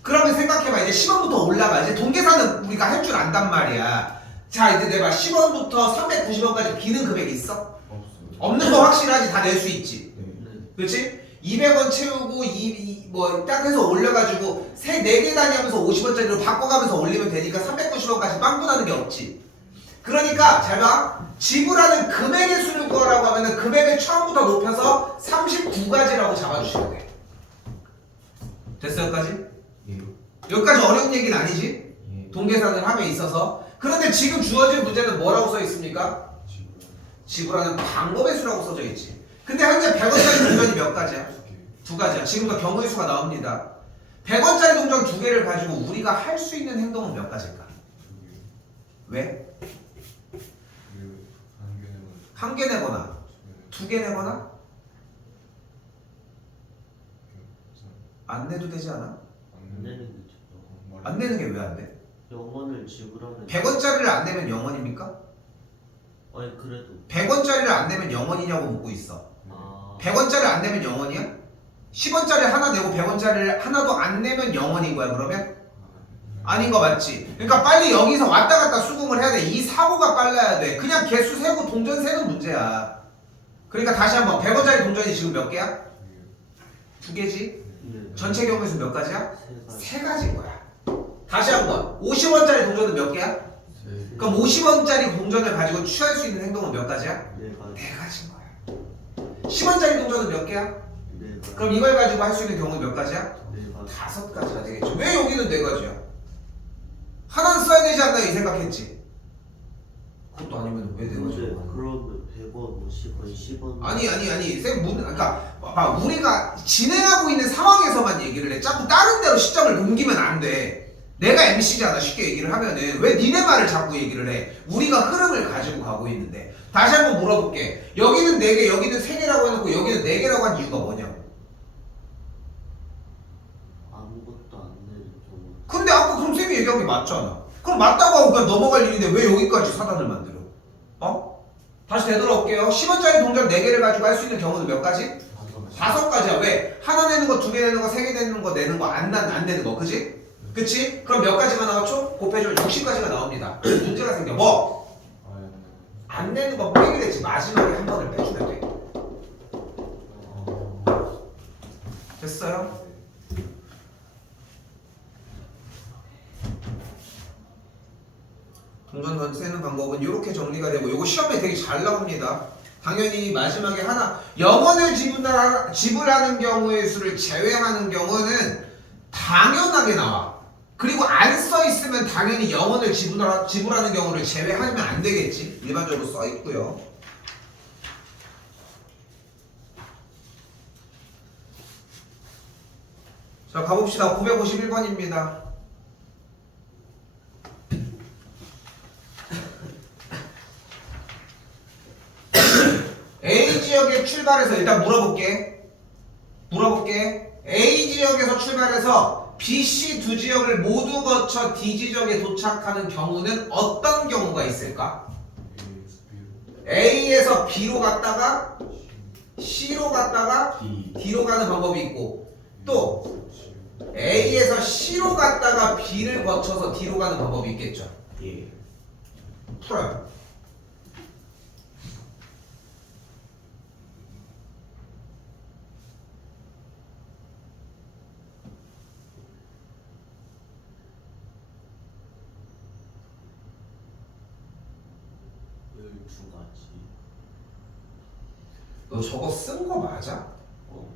그러면 생각해봐. 이제 10원부터 올라가. 이제 돈 계산은 우리가 할 줄 안단 말이야. 자 이제 내가 10원부터 390원까지 비는 금액이 있어? 없어요. 없는 거 확실하지. 다 낼 수 있지. 네. 네. 그렇지? 200원 채우고 뭐 딱 해서 올려가지고 세 4개 단위 하면서 50원짜리로 바꿔가면서 올리면 되니까 390원까지 빵꾸 나는 게 없지. 그러니까 잘 봐. 지불하는 금액의 수를 구하라고 하면은 금액을 처음부터 높여서 39가지라고 잡아주시면 돼. 됐어 여기까지? 예. 여기까지 어려운 얘기는 아니지? 예. 동계산을 함에 있어서. 그런데 지금 주어진 문제는 뭐라고 써 있습니까? 지불하는 방법의 수라고 써져 있지. 근데 현재 100원짜리 동전이 몇 가지야? 두 가지야. 지금도 경우의 수가 나옵니다. 100원짜리 동전 두 개를 가지고 우리가 할 수 있는 행동은 몇 가지일까? 왜? 한 개 내거나 두 개 내거나 안 내도 되지 않아? 안 내는 거죠. 안 내는 게 왜 안 돼? 영원을 지불하는 100원짜리를 안 내면 0원입니까? 아니 그래도 100원짜리를 안 내면 0원이냐고 묻고 있어. 아 100원짜리 안 내면 0원이야? 10원짜리 하나 내고 100원짜리를 하나도 안 내면 0원인 거야 그러면? 아닌 거 맞지? 그러니까 빨리 여기서 왔다 갔다 수긍을 해야 돼. 이 사고가 빨라야 돼. 그냥 개수 세고 동전 세는 문제야. 그러니까 다시 한번 100원짜리 동전이 지금 몇 개야? 2개지? 네. 전체 경우에서 몇 가지야? 세 가지. 3가지인 거야. 다시 한번 50원짜리 동전은 몇 개야? 네. 그럼 50원짜리 동전을 가지고 취할 수 있는 행동은 몇 가지야? 네 가지. 4가지인 거야. 10원짜리 동전은 몇 개야? 네 가지. 그럼 이걸 가지고 할 수 있는 경우는 몇 가지야? 네 가지. 5가지가 되겠죠. 왜 여기는 4가지야? 하나는 써야 되지 않나 이 생각했지. 그것도 아니면 왜 4가지야? 근데 그러면 100원, 50원, 10원. 아니 쌤 그러니까 봐봐 우리가 진행하고 있는 상황에서만 얘기를 해. 자꾸 다른 데로 시점을 옮기면 안 돼. 내가 MC잖아. 쉽게 얘기를 하면은 왜 니네 말을 자꾸 얘기를 해. 우리가 흐름을 가지고 가고 있는데. 다시 한번 물어볼게. 여기는 4개 여기는 3개라고 해놓고 여기는 4개라고 한 이유가 뭐냐고. 아무것도 안 내는 경우. 근데 아까 그럼 쌤이 얘기한 게 맞잖아. 그럼 맞다고 하고 그냥 넘어갈 일인데 왜 여기까지 사단을 만들어? 어? 다시 되돌아올게요. 10원짜리 동전 4개를 가지고 할 수 있는 경우는 몇 가지? 5가지야. 왜? 하나 내는 거, 2개 내는 거, 3개 내는 거, 내는 거, 안 내는 거. 그치? 그치? 그럼 몇 가지가 나왔죠? 곱해주면 60가지가 나옵니다. 문제가 생겨. 뭐? 안 내는 거 빼기로 했지. 마지막에 한 번을 빼주면 돼. 됐어요? 동전 세는 방법은 이렇게 정리가 되고 이거 시험에 되게 잘 나옵니다. 당연히 마지막에 하나 0원을 지불하는 경우의 수를 제외하는 경우는 당연하게 나와. 그리고 안 써 있으면 당연히 0원을 지불하는 경우를 제외하면 안 되겠지. 일반적으로 써 있고요. 자 가봅시다. 951번입니다. A 지역에 출발해서 일단 물어볼게. A 지역에서 출발해서 B, C 두 지역을 모두 거쳐 D 지역에 도착하는 경우는 어떤 경우가 있을까? A에서 B로 갔다가 C로 갔다가 D로 가는 방법이 있고 또 A에서 C로 갔다가 B를 거쳐서 D로 가는 방법이 있겠죠. 예. 풀어요. 두 가지. 너 저거 쓴 거 맞아? 어?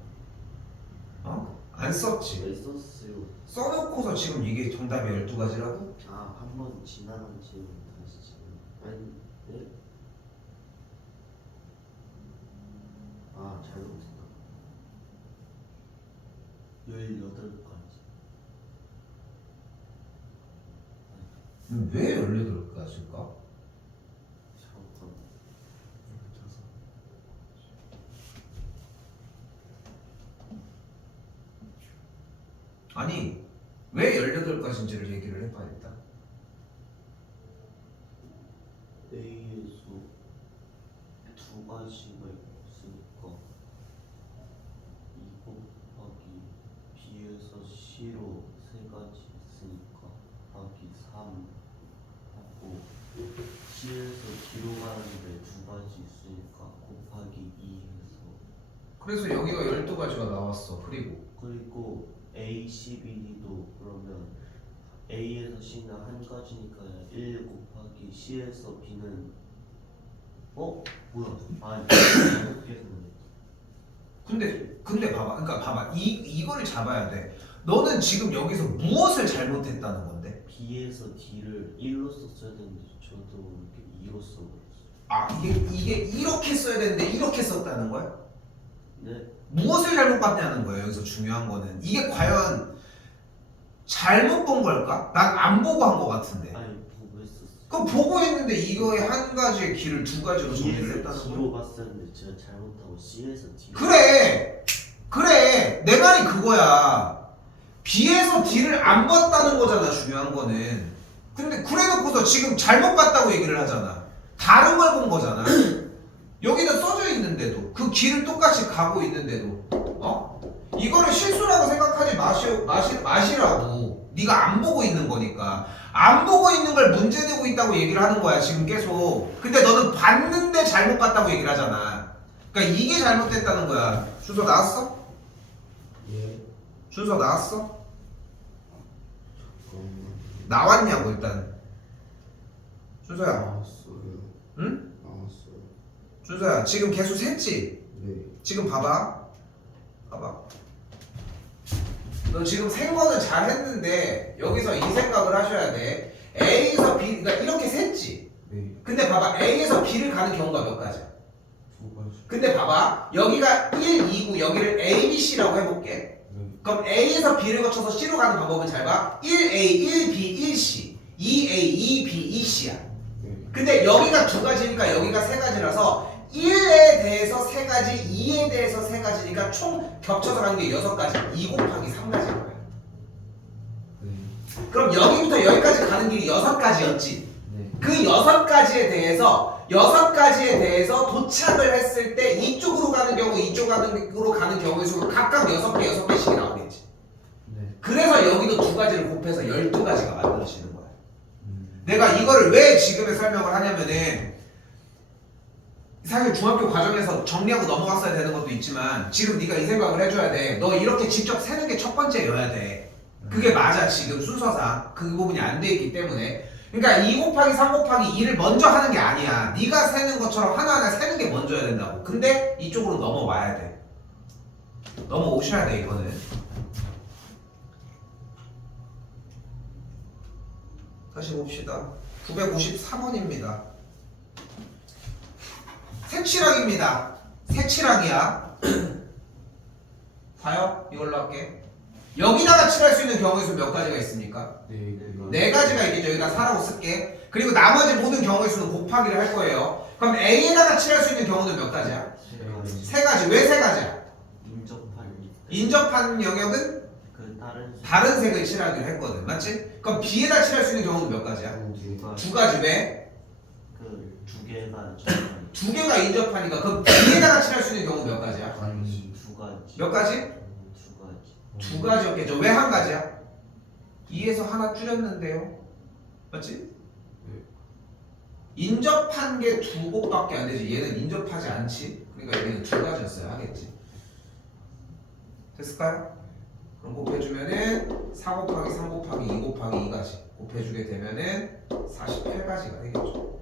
어? 안 썼지? 왜 썼어요? 써놓고서 지금 이게 정답이 12가지라고? 아, 한 번 지나간 지금 다시 지금. 아니, 네? 아, 잘못했다. 18가지. 왜 18가지일까? 잠깐. 아니 왜 18가지인지를 얘기를 해봐야겠다. A에서 두 가지가 있으니까 2 곱하기 B에서 C로 세 가지 있으니까 곱하기 3 하고 C에서 D로 가는데 두 가지 있으니까 곱하기 2 해서 그래서 여기가 12가지가 나왔어. 그리고 A, C, B도 그러면 A에서 C는 한 가지니까 1 곱하기 C에서 B는 뭐야? 아니 근데 봐봐. 그러니까 봐봐. 이걸 잡아야 돼. 너는 지금 여기서 무엇을 잘못했다는 건데? B에서 D를 1로 썼어야 되는데 저도 이렇게 2로 써버렸어요. 아 이게 이렇게 써야 되는데 이렇게 썼다는 거야? 네. 무엇을 잘못 봤냐는 거예요. 여기서 중요한 거는 이게 과연 잘못 본 걸까? 난 안 보고 한 거 같은데. 아니 보고 했었어요. 그럼 보고 했는데 이거의 한 가지의 길을 두 가지로 정리를 B에서 했다는 거야. D로 갔었는데 제가 잘못하고 C에서 D로. 그래 내 말이 그거야. B에서 D를 안 봤다는 거잖아. 중요한 거는. 근데 그래놓고서 지금 잘못 봤다고 얘기를 하잖아. 다른 걸 본 거잖아. 여기는 써져 있는데도 그 길을 똑같이 가고 있는데도 이거를 실수라고 생각하지 마시라고. 네가 안 보고 있는 거니까. 안 보고 있는 걸 문제 내고 있다고 얘기를 하는 거야 지금 계속. 근데 너는 봤는데 잘못 봤다고 얘기를 하잖아. 그러니까 이게 잘못됐다는 거야. 순서 나왔어? 예. 순서 나왔어? 나왔냐고 일단. 순서야. 나왔어요. 응? 나왔어요. 준서야 지금 개수 셌지? 네. 지금 봐봐. 너 지금 생 거는 잘 했는데 여기서 이 생각을 하셔야 돼. A에서 B, 그러니까 이렇게 셌지? 네. 근데 봐봐, A에서 B를 가는 경우가 몇 가지야? 두 가지. 근데 봐봐, 여기가 1, 2구 여기를 A, B, C라고 해볼게. 네. 그럼 A에서 B를 거쳐서 C로 가는 방법은 잘 봐. 1A, 1B, 1C 2A, 2B, 2C야. 네. 근데 여기가 두 가지니까 여기가 세 가지라서 1에 대해서 세 가지, 2에 대해서 세 가지니까 총 겹쳐서 가는 게 6가지. 2 곱하기 3가지인 거야. 네. 그럼 여기부터 여기까지 가는 길이 6가지였지. 네. 그 6가지에 대해서 도착을 했을 때 이쪽으로 가는 경우, 이쪽으로 가는 경우의 수가 각각 6개, 6개씩이 나오겠지. 네. 그래서 여기도 두 가지를 곱해서 12가지가 만들어지는 거야. 내가 이거를 왜 지금의 설명을 하냐면은 사실 중학교 과정에서 정리하고 넘어갔어야 되는 것도 있지만 지금 네가 이 생각을 해줘야 돼. 너 이렇게 직접 세는 게 첫 번째여야 돼. 그게 맞아. 지금 순서상 그 부분이 안 돼 있기 때문에. 그러니까 2 곱하기 3 곱하기 2를 먼저 하는 게 아니야. 네가 세는 것처럼 하나하나 세는 게 먼저야 된다고. 근데 이쪽으로 넘어와야 돼. 넘어오셔야 돼 이거는. 다시 봅시다. 953원입니다. 색칠학입니다. 색칠학이야. 봐요? 이걸로 할게. 여기다가 칠할 수 있는 경우의 수 몇 가지가 있습니까? 네. 네 가지가 있겠죠. 여기다 4라고 쓸게. 그리고 나머지 모든 경우의 수는 곱하기를 할 거예요. 그럼 A에다가 칠할 수 있는 경우는 몇 가지야? 세 가지. 왜 세 가지야? 인접한 영역은 그 다른 색을 칠하기로 했거든. 맞지? 그럼 B에다 칠할 수 있는 경우는 몇 가지야? 두 가지. 왜? 그두 개가 두 개가 인접하니까 그럼 B에다가 칠할 수 있는 경우 몇 가지야? 두 가지. 몇 가지? 두 가지. 두 가지였겠죠. 왜 한 가지야? 2에서 하나 줄였는데요. 맞지? 인접한 게 두 곳밖에 안 되지. 얘는 인접하지 않지. 그러니까 여기는 두 가지였어야 하겠지. 됐을까요? 그럼 곱해주면은 4 곱하기 3 곱하기 2 곱하기 2가지 곱해주게 되면은 48가지가 되겠죠.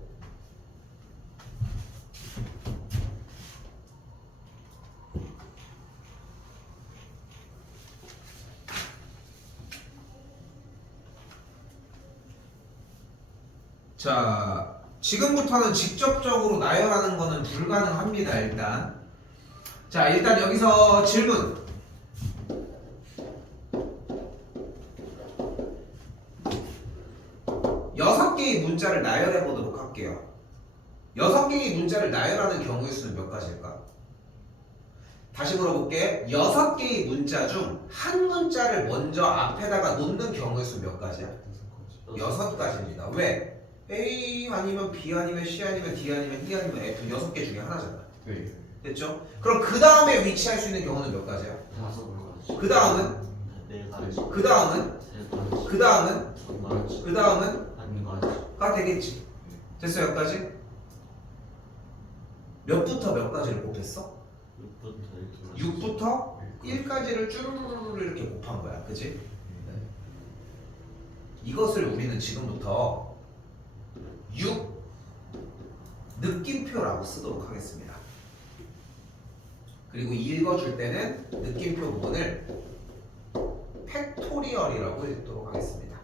자, 지금부터는 직접적으로 나열하는 거는 불가능합니다. 일단 자, 일단 여기서 질문. 여섯 개의 문자를 나열해 보도록 할게요. 6개의 문자를 나열하는 경우의 수는 몇 가지일까? 다시 물어볼게. 6개의 문자 중 한 문자를 먼저 앞에다가 놓는 경우의 수 몇 가지야? 6가지입니다. 왜? A 아니면 B 아니면 C 아니면 D 아니면 E 아니면 F 6개 중에 하나잖아. 네. 됐죠? 그럼 그 다음에 위치할 수 있는 경우는 몇 가지야? 5가지. 그 다음은? 네 가지. 그 다음은? 세 가지. 그 다음은? 두 가지. 그 다음은? 한 가지. 가 되겠지. 됐어 여기까지? 몇부터 몇 가지를 곱했어? 6부터 1까지를 쭈루루루 이렇게 곱한 거야. 그치? 이것을 우리는 지금부터 6 느낌표라고 쓰도록 하겠습니다. 그리고 읽어줄 때는 느낌표 부분을 팩토리얼이라고 읽도록 하겠습니다.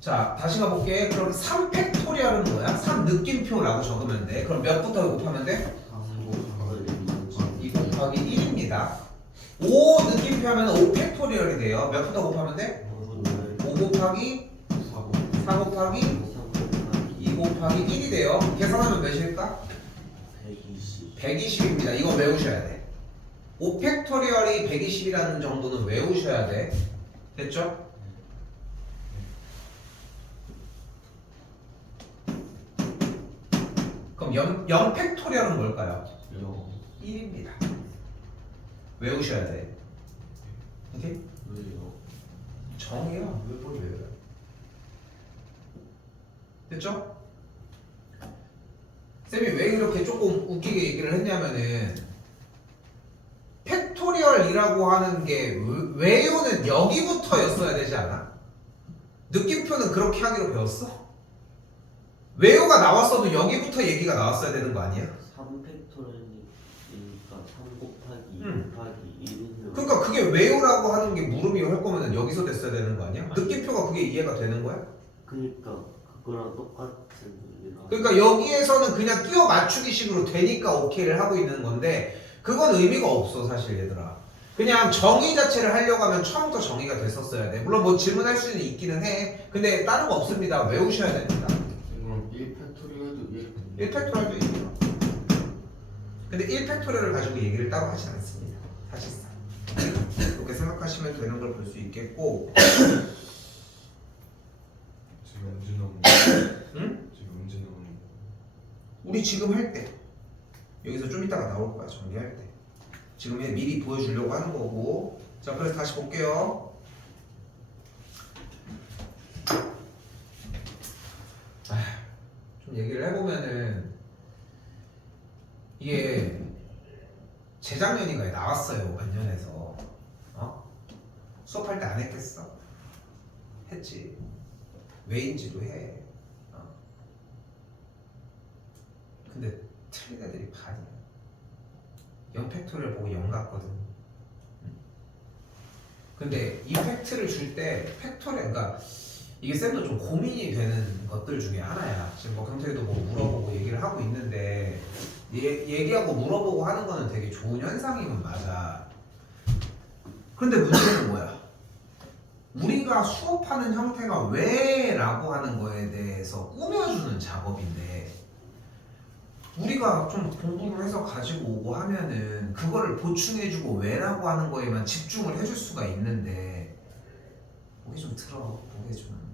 자, 다시 가볼게. 그럼 3팩토리얼은 뭐야? 3 느낌표라고 적으면 돼. 그럼 몇부터 곱하면 돼? 2 곱하기 1입니다. 5 느낌표 하면 5 팩토리얼이 돼요. 몇부터 곱하면 돼? 5 곱하기 4 곱하기 2 곱하기 1이 돼요. 계산하면 몇일까? 120. 120입니다. 이거 외우셔야 돼. 5팩토리얼이 120이라는 정도는 외우셔야 돼. 됐죠? 그럼 0 팩토리얼은 뭘까요? 1입니다. 외우셔야 돼. 오케이? 왜요? 정이야. 왜 뭘 외워요? 됐죠? 쌤이 왜 이렇게 조금 웃기게 얘기를 했냐면은 팩토리얼이라고 하는 게 외우는 여기부터였어야 되지 않아? 느낌표는 그렇게 하기로 배웠어? 외우가 나왔어도 여기부터 얘기가 나왔어야 되는 거 아니야? 3팩토리얼이니까 3 곱하기 2 응. 곱하기 1이면 그러니까 그게 외우라고 하는 게 물음이 할 거면 여기서 됐어야 되는 거 아니야? 느낌표가 그게 이해가 되는 거야? 그니까 그거랑 똑같은 의미라. 그러니까 여기에서는 그냥 끼워 맞추기 식으로 되니까 오케이를 하고 있는 건데 그건 의미가 없어 사실 얘들아. 그냥 정의 자체를 하려고 하면 처음부터 정의가 됐었어야 돼. 물론 뭐 질문할 수는 있기는 해. 근데 다른 거 없습니다. 외우셔야 됩니다. 그럼 1팩토리얼도 1팩토리얼도 있죠. 근데 1팩토리얼을 가지고 얘기를 따로 하진 않습니다. 사실상. 그렇게 생각하시면 되는 걸 볼 수 있겠고. 지금 언제 나오는 거? 응? 지금 언제 나오는 거? 우리 지금 할 때. 여기서 좀 이따가 나올 거야. 정리할 때. 지금 미리 보여주려고 하는 거고. 자, 그래서 다시 볼게요. 좀 얘기를 해보면은 이게 재작년인가에 나왔어요. 관련해서. 수업할 때 안 했겠어? 했지. 왜인지도 해. 근데 틀린 애들이 반이야. 0 팩토리얼 보고 0 같거든. 근데 이 팩트를 줄 때 팩토리얼, 그러니까 이게 쌤도 좀 고민이 되는 것들 중에 하나야. 지금 뭐 경태도 뭐 물어보고 얘기를 하고 있는데 얘기하고 물어보고 하는 거는 되게 좋은 현상이면 맞아. 근데 문제는 뭐야? 우리가 수업하는 형태가 왜 라고 하는 거에 대해서 꾸며주는 작업인데 우리가 좀 공부를 해서 가지고 오고 하면은 그거를 보충해주고 왜라고 하는 거에만 집중을 해줄 수가 있는데 고개 좀 틀어. 고개 좀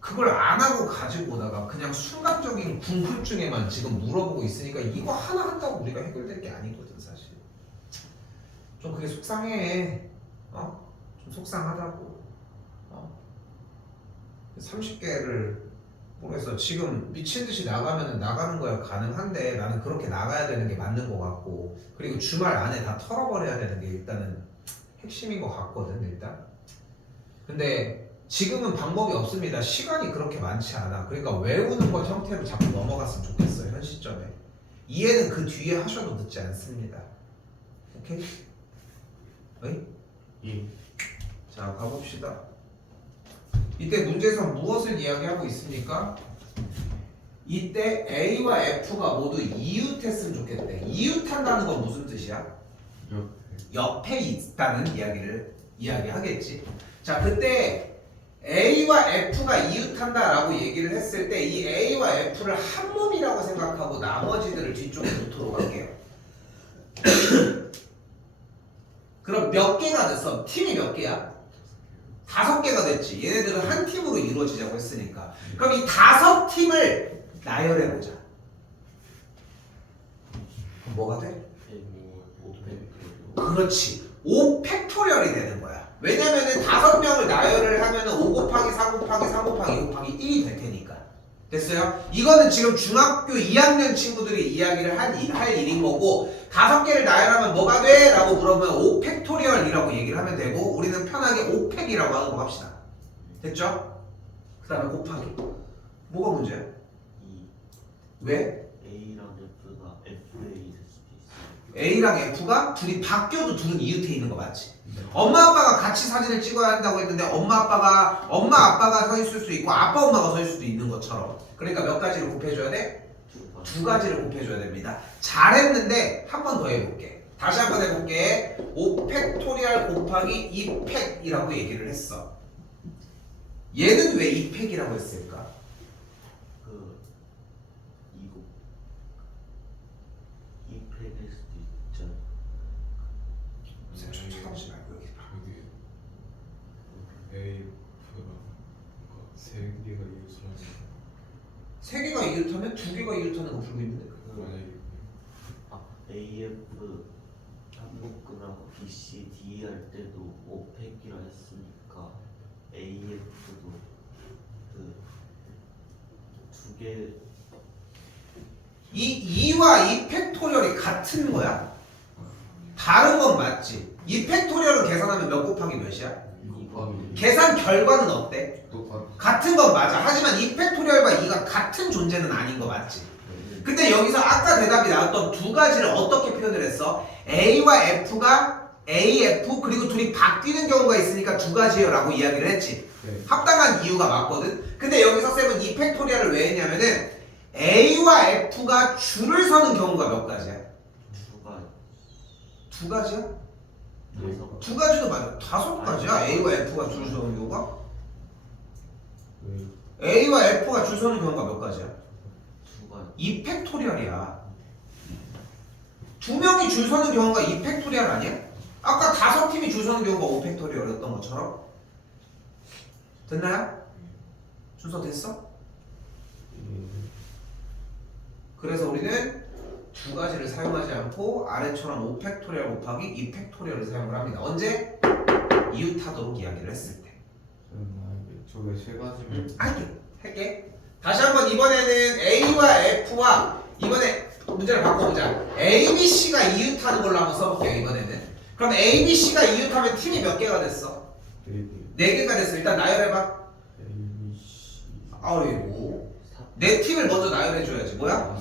그걸 안 하고 가지고 오다가 그냥 순간적인 궁금증에만 지금 물어보고 있으니까 이거 하나 한다고 우리가 해결될 게 아니거든 사실. 좀 그게 속상해. 좀 속상하다고. 30개를 모르겠어. 지금 미친 듯이 나가면은 나가는 거야 가능한데 나는 그렇게 나가야 되는 게 맞는 것 같고 그리고 주말 안에 다 털어버려야 되는 게 일단은 핵심인 것 같거든 일단. 근데 지금은 방법이 없습니다. 시간이 그렇게 많지 않아. 그러니까 외우는 것 형태로 자꾸 넘어갔으면 좋겠어요. 현 시점에. 이해는 그 뒤에 하셔도 늦지 않습니다. 오케이? 어이? 예. 자 가봅시다. 이때 문제에서 무엇을 이야기하고 있습니까? 이때 A와 F가 모두 이웃했으면 좋겠대. 이웃한다는 건 무슨 뜻이야? 옆에 있다는 이야기를 이야기하겠지. 자 그때 A와 F가 이웃한다라고 얘기를 했을 때 이 A와 F를 한 몸이라고 생각하고 나머지들을 뒤쪽에 놓도록 할게요. 그럼 몇 개가 됐어? 팀이 몇 개야? 5개가 됐지. 얘네들은 한 팀으로 이루어지자고 했으니까. 그럼 이 5팀을 나열해보자. 그럼 뭐가 돼? 5팩토리얼. 그렇지. 5팩토리얼이 되는 거야. 왜냐면은 5명을 나열을 하면은 5 곱하기 4 곱하기 3 곱하기 2 곱하기 1이 될 테니까. 됐어요? 이거는 지금 중학교 2학년 친구들이 이야기를 할 일인 거고 5개를 나열하면 뭐가 돼? 라고 물어보면 5팩토리얼이라고 얘기를 하면 되고 우리는 편하게 5팩이라고 하는 거 합시다. 됐죠? 그 다음에 곱하기. 뭐가 문제야? 2. 왜? A랑 F가 FA 될 수도 있어요. A랑 F가 둘이 바뀌어도 둘은 이웃해 있는 거 맞지? 엄마 아빠가 같이 사진을 찍어야 한다고 했는데 엄마 아빠가 서 있을 수 있고 아빠 엄마가 서 있을 수도 있는 것처럼 그러니까 몇 가지를 곱해줘야 돼? 2가지를 곱해줘야 됩니다. 잘했는데 한 번 더 해볼게. 다시 한 번 해볼게. 5팩토리얼 곱하기 2팩이라고 얘기를 했어. 얘는 왜 2팩이라고 했을까? 그 2 곱 쳐다보지 말고 여기 봐. 여기 AF가 세 개가 이웃을 세 개가 이웃하면 두 개가 이웃하는 거 풀고 있는데. 만약에 AF 한복근하고 BC, D 할 때도 5팩이라 했으니까 AF도 그 두 개. 이 2와 2 팩토리얼이 같은 거야? 다른 건 맞지. 2 팩토리얼을 계산하면 몇 곱하기 몇이야? 곱하기 계산 결과는 어때? 똑같. 같은 건 맞아. 하지만 2 팩토리얼과 2가 같은 존재는 아닌 거 맞지? 근데 여기서 아까 대답이 나왔던 두 가지를 어떻게 표현을 했어? A와 F가 AF 그리고 둘이 바뀌는 경우가 있으니까 두 가지예요 라고 이야기를 했지. 네. 합당한 이유가 맞거든. 근데 여기서 쌤은 2 팩토리얼을 왜 했냐면은 A와 F가 줄을 서는 경우가 몇 가지야? 두 가지야? 두 가지도 맞아. 다섯 가지야. A와 F가 줄 서는 경우가? A와 F가 줄 서는 경우가 몇 가지야? 두 가지. 2 팩토리얼이야. 두 명이 줄 서는 경우가 2 팩토리얼 아니야? 아까 다섯 팀이 줄 서는 경우가 5 팩토리얼이었던 것처럼. 됐나요? 순서 됐어? 그래서 우리는 두 가지를 사용하지 않고 아래처럼 5 팩토리얼 곱하기 2 팩토리얼을 사용을 합니다. 언제? 이웃하도록 이야기를 했을 때. 저게 세 가지면 할게. 다시 한번 이번에는 A와 F와 이번에 문제를 바꿔보자. A, B, C가 이웃하는 걸로 한번 써볼게요. 이번에는. 그럼 A, B, C가 이웃하면 팀이 몇 개가 됐어? 4개가 됐어. 일단 나열해봐. 아이고. 네 팀을 먼저 나열해줘야지. 뭐야?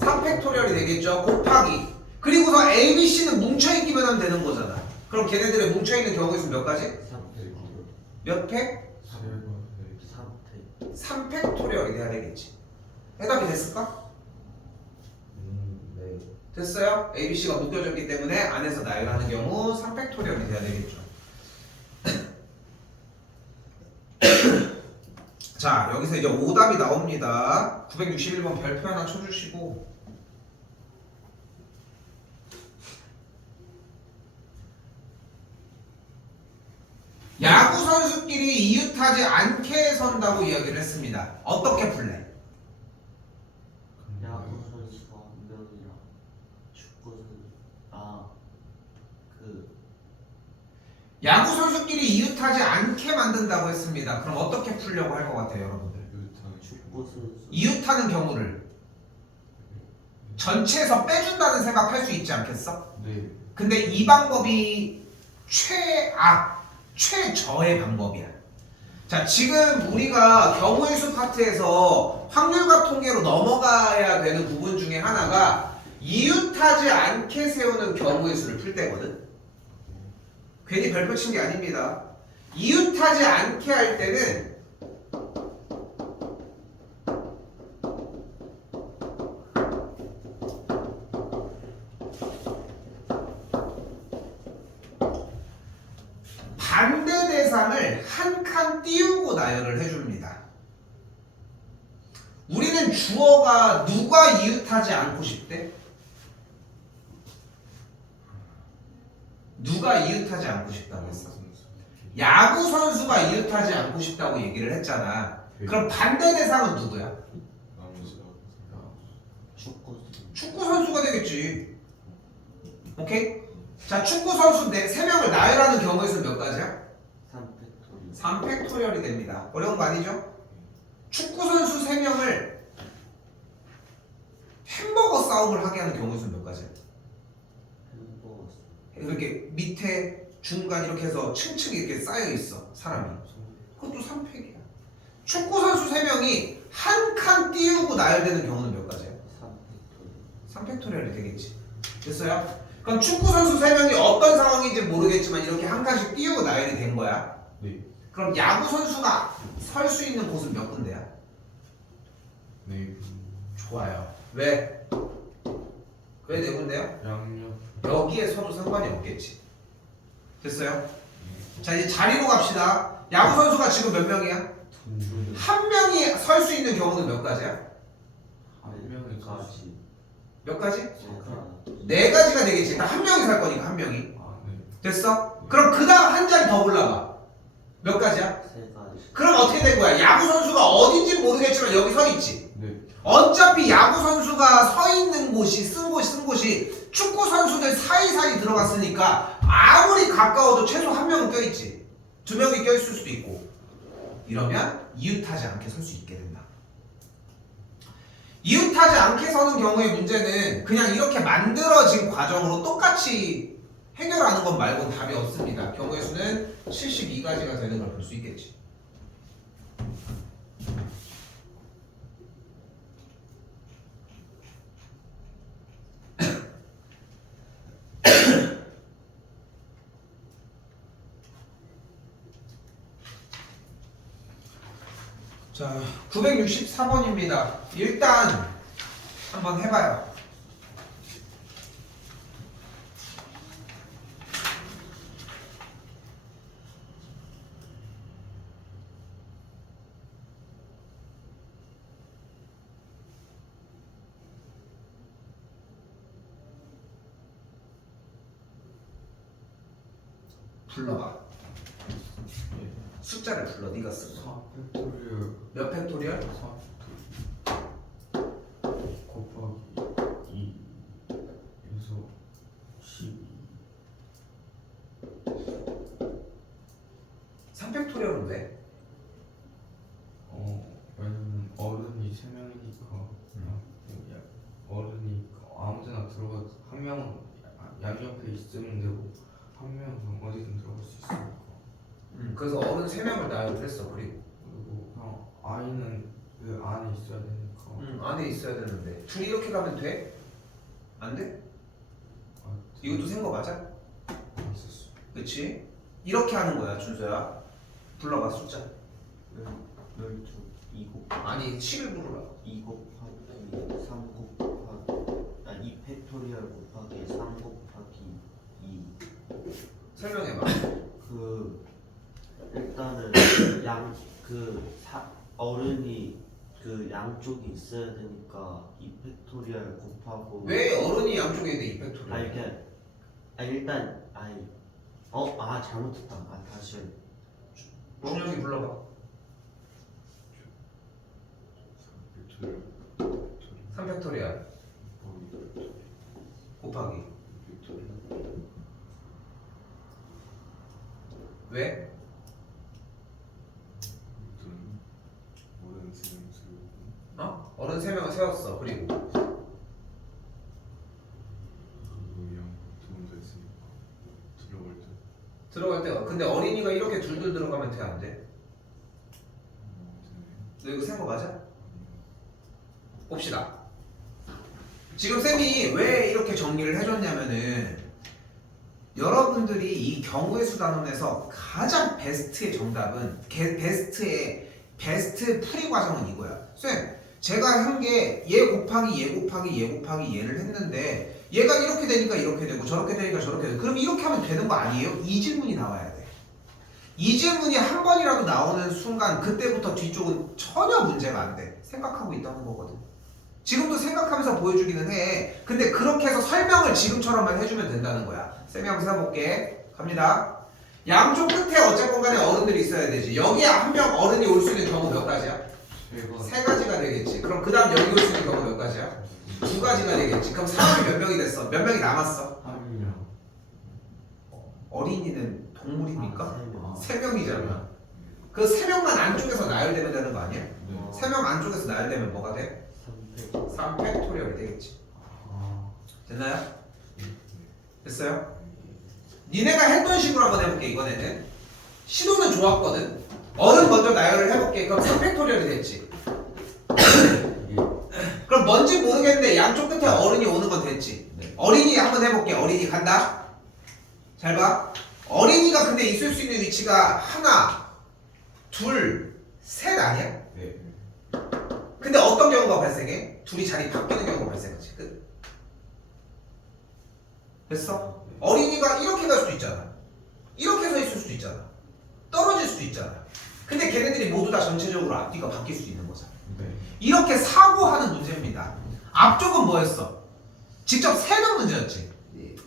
3팩토리얼이 되겠죠. 곱하기. 그리고서 A, B, C는 뭉쳐있기만 하면 되는 거잖아. 그럼 걔네들의 뭉쳐있는 경우의 수 몇 가지? 3팩. 몇 팩? 3팩. 3팩토리얼이 돼야 되겠지. 해답이 됐을까? 네. 됐어요? A, B, C가 묶여졌기 때문에 안에서 나열하는 경우 3팩토리얼이 돼야 되겠죠. 자, 여기서 이제 오답이 나옵니다. 961번 별표 하나 쳐주시고. 야구 선수끼리 이웃하지 않게 선다고 이야기를 했습니다. 어떻게 풀래? 야구 선수가 한 명이랑 축구 선수 야구 선수끼리 이웃하지 않게 만든다고 했습니다. 그럼 어떻게 풀려고 할 것 같아요, 여러분들? 축구 선수. 이웃하는 경우를 전체에서 빼준다는 생각할 수 있지 않겠어? 네. 근데 이 방법이 최저의 방법이야. 자, 지금 우리가 경우의 수 파트에서 확률과 통계로 넘어가야 되는 부분 중에 하나가 이웃하지 않게 세우는 경우의 수를 풀 때거든. 괜히 별표 친 게 아닙니다. 이웃하지 않게 할 때는 반대 대상을 한 칸 띄우고 나열을 해줍니다. 우리는 주어가 누가 이웃하지 않고 싶대? 누가 이웃하지 않고 싶다고 했어? 야구 선수가 이웃하지 않고 싶다고 얘기를 했잖아. 그럼 반대 대상은 누구야? 축구 선수가 되겠지. 오케이? 자, 축구 선수 3명을 나열하는 경우의 수는 몇 가지야? 3팩토리얼이 됩니다. 어려운 거 아니죠? 축구 선수 3명을 햄버거 싸움을 하게 하는 경우의 수는 몇 가지야? 이렇게 밑에 중간 이렇게 해서 층층이 이렇게 쌓여 있어 사람이. 그것도 3팩이야. 축구 선수 3명이 한 칸 띄우고 나열되는 경우는 몇 가지야? 3팩토리얼이 되겠지. 됐어요? 그럼 축구 선수 3명이 어떤 상황인지 모르겠지만 이렇게 한 칸씩 띄우고 나열이 된 거야. 네. 그럼 야구 선수가 설 수 있는 곳은 몇 군데야? 네. 좋아요. 왜? 왜 네 군데요? 양옆. 여기에 서도 상관이 없겠지. 됐어요? 자, 이제 자리로 갑시다. 야구 선수가 지금 몇 명이야? 한 명이 설 수 있는 경우는 몇 가지야? 한 명이 가지. 몇 가지? 4가지가 되겠지. 일단 한 명이 살 거니까 한 명이. 아, 네. 됐어? 그럼 그 다음 한 자리 더 골라봐. 몇 가지야? 세 가지. 그럼 어떻게 된 거야? 야구 선수가 어딘지 모르겠지만 여기 서 있지. 네. 어차피 야구 선수가 서 있는 곳이 쓴 곳이 축구 선수들 사이사이 들어갔으니까 아무리 가까워도 최소 한 명은 껴있지. 두 명이 껴있을 수도 있고. 이러면 이웃하지 않게 설 수 있게 된다. 이웃하지 않게 서는 경우의 문제는 그냥 이렇게 만들어진 과정으로 똑같이 해결하는 것 말고는 답이 없습니다. 경우의 수는 72가지가 되는 걸 볼 수 있겠지. 자, 964번입니다. 일단 한번 해봐요. 불러봐. 숫자를 불러. 네가 쓴 거. 4 팩토리얼 몇 팩토리얼? 4 곱하기 2에서 12 3팩토리얼은 왜? 왜냐면 어른이 3명이니까 어른이 아무데나 들어가 한 명은 양옆에 있으면 되고 한 명은 어디든 들어갈 수 있으니까. 그래서 어른 3명을 나열을 했어. 그리고 그리고 그냥 아이는 그 안에 있어야 되니까. 안에 있어야 되는데 둘이 이렇게 가면 돼? 안 돼? 이것도 생거 맞아? 있었어. 그치? 이렇게 하는 거야 준서야. 불러봐 숫자. 12, 2 곱하기 아니 7을 불러라. 2 곱하기 3 곱하기 2 팩토리얼 곱하기 3 곱하기 2. 설명해봐. 그 일단은 어른이 그 양쪽이 있어야 되니까 2 팩토리얼 곱하고 왜 어른이 양쪽에 있는데 2팩토리얼? 일단 잘못했다. 다시 준영이 불러봐. 3팩토리얼 곱하기 왜? 어른 3명을 세웠어. 그리고 들어갈 때가 근데 어린이가 이렇게 둘둘 들어가면 돼 안 돼? 너 이거 센 거 맞아? 봅시다. 지금 쌤이 왜 이렇게 정리를 해줬냐면은 여러분들이 이 경우의 수 단원에서 가장 베스트의 정답은 베스트 풀이 과정은 이거야. 쌤, 제가 한 게 얘 곱하기 얘 곱하기 얘 곱하기 얘를 했는데 얘가 이렇게 되니까 이렇게 되고 저렇게 되니까 저렇게 되고 그럼 이렇게 하면 되는 거 아니에요? 이 질문이 나와야 돼. 이 질문이 한 번이라도 나오는 순간 그때부터 뒤쪽은 전혀 문제가 안 돼. 생각하고 있다는 거거든. 지금도 생각하면서 보여주기는 해. 근데 그렇게 해서 설명을 지금처럼만 해주면 된다는 거야. 쌤이 한번 해볼게. 갑니다. 양쪽 끝에 어쨌건 간에 어른들이 있어야 되지. 여기에 한 명 어른이 올 수 있는 경우 몇 가지야? 세 가지가 되겠지. 그럼 그 다음 여기 올 수 있는 경우 몇 가지야? 2가지가 되겠지. 그럼 사람이 몇 명이 됐어? 몇 명이 남았어? 3명. 어린이는 동물입니까? 3명. 3명이잖아. 그 3명만 안쪽에서 나열되면 되는 거 아니야? 네. 3명 안쪽에서 나열되면 뭐가 돼? 3팩토리얼이 되겠지. 됐나요? 됐어요? 니네가 했던 식으로 한번 해볼게. 이번에는 시도는 좋았거든. 어른 먼저 나열을 해볼게. 그럼 3팩토리얼이 됐지. 그럼 뭔지 모르겠는데 양쪽 끝에 어른이 오는 건 됐지. 어린이 한번 해볼게. 어린이 간다. 잘 봐. 어린이가 근데 있을 수 있는 위치가 하나, 둘, 셋 아니야? 네. 근데 어떤 경우가 발생해? 둘이 자리 바뀌는 경우가 발생하지. 끝. 됐어? 어린이가 이렇게 갈 수도 있잖아. 이렇게 서 있을 수도 있잖아. 떨어질 수도 있잖아. 근데 걔네들이 모두 다 전체적으로 앞뒤가 바뀔 수도 있는 거잖아. 네. 이렇게 사고하는 문제입니다. 앞쪽은 뭐였어? 직접 세는 문제였지.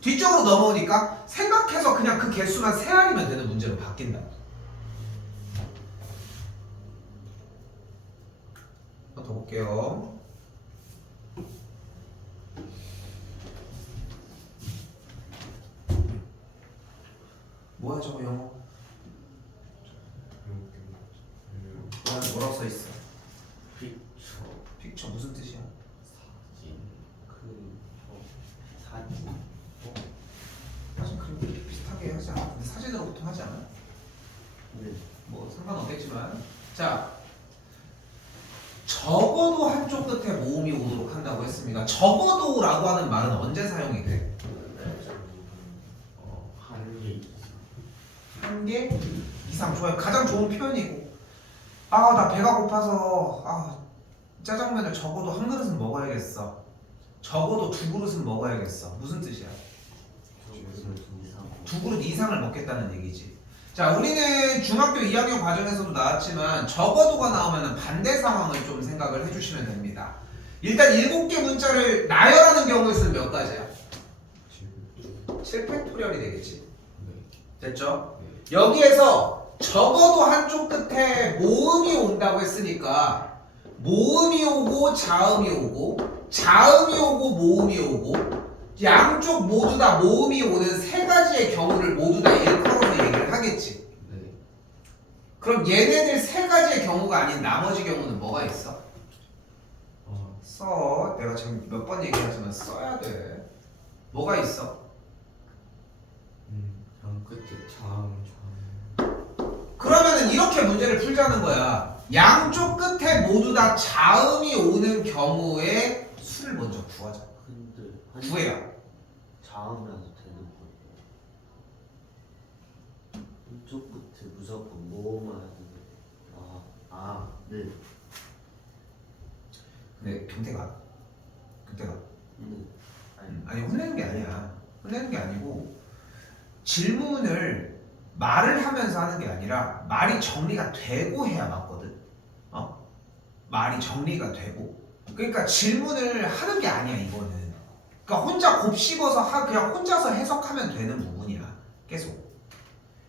뒤쪽으로 넘어오니까 생각해서 그냥 그 개수만 세알이면 되는 문제로 바뀐다. 한 번 더 볼게요. 뭐야 저거 영어? 뭐라고 써 있어? 픽처 픽처 무슨 뜻이야? 사진. 사진 사진 그림 비슷하게 하지 않아? 근데 사진으로 보통 하지 않아? 네. 뭐 상관없겠지만 자 적어도 한쪽 끝에 모음이 오도록 한다고 했습니다. 적어도라고 하는 말은 언제 사용이 돼? 한개 한 개 이상. 좋아요. 가장 좋은 표현이고 아 나 배가 고파서 짜장면을 적어도 한 그릇은 먹어야겠어. 적어도 두 그릇은 먹어야겠어. 무슨 뜻이야? 두 그릇 이상을 먹겠다는 얘기지. 자, 우리는 중학교 2학년 과정에서도 나왔지만 적어도가 나오면 반대 상황을 좀 생각을 해주시면 됩니다. 일단 7개 문자를 나열하는 경우에 쓰는 몇 가지야? 7팩토리얼이 되겠지. 됐죠? 여기에서 적어도 한쪽 끝에 모음이 온다고 했으니까 모음이 오고 자음이 오고 자음이 오고 모음이 오고 양쪽 모두 다 모음이 오는 세 가지의 경우를 모두 다 일컬어서 얘기를 하겠지. 네. 그럼 얘네들 세 가지의 경우가 아닌 나머지 경우는 뭐가 있어? 써. 내가 지금 몇 번 얘기하지만 써야 돼. 뭐가 있어? 양 끝에 자음. 그러면은 이렇게 문제를 풀자는 거야. 양쪽 끝에 모두 다 자음이 오는 경우에 수를 먼저 구하자. 근데 구해라. 자음이라도 되는 거예요. 한쪽 끝에 무조건 모음만 하는데 네. 근데 경태가 네. 아니 혼내는 게 아니야. 혼내는 게 아니고 질문을 말을 하면서 하는 게 아니라 말이 정리가 되고 해야 맞거든. 말이 정리가 되고. 그러니까 질문을 하는 게 아니야 이거는. 그러니까 혼자 곱씹어서 그냥 혼자서 해석하면 되는 부분이야. 계속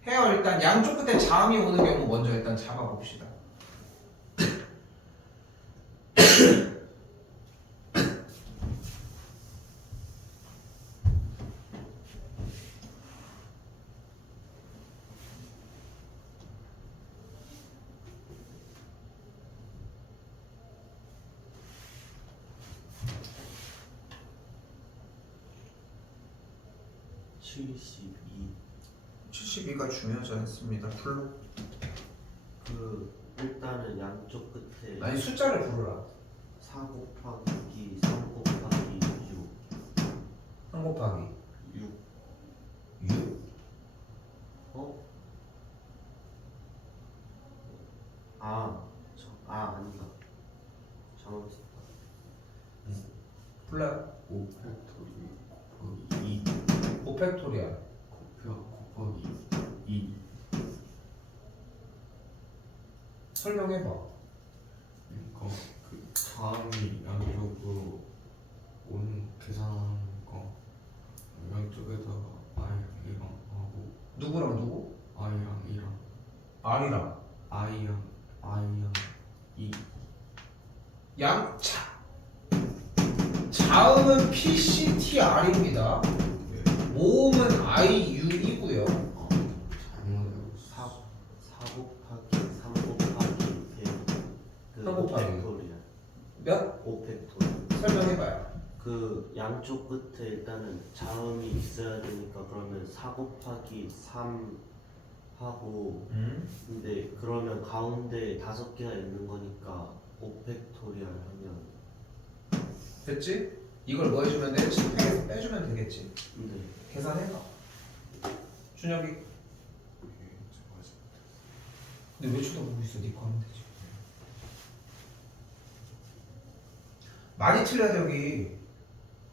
해요. 일단 양쪽 끝에 자음이 오는 경우 먼저 일단 잡아봅시다. 72가 중요하지 않습니다. 불러. 일단은 양쪽 끝에 아니 숫자를 부르라. 4 곱하기 3 곱하기 3 곱하기 6 6? 아니다. 잘못했다. 불러요. 5팩토리 곱하기 2 5팩토리얼. 곱하기 2. 설명해봐. 그러니까 그 자음이 양쪽으로 오는 계산하는 거 양쪽에다가 i랑 이랑 하고 누구랑 누구? i랑 이랑 R이랑 i랑 이 자음은 PCTR입니다. 모음은 IU이고요. 잘못하고 4 곱하기 3 곱하기 100 3 곱하기. 5팩토리얼 몇? 5팩토리얼 설명해봐요. 양쪽 끝에 일단은 자음이 있어야 되니까 그러면 4 곱하기 3 하고 근데 그러면 가운데 5개가 있는 거니까 5팩토리얼 하면 됐지? 이걸 뭐 해주면 돼? 7팩에서 빼주면 되겠지. 네. 계산해봐. 준혁이. 근데 왜 쳐다보고 있어? 니거 하면 되지. 많이 틀려 저기.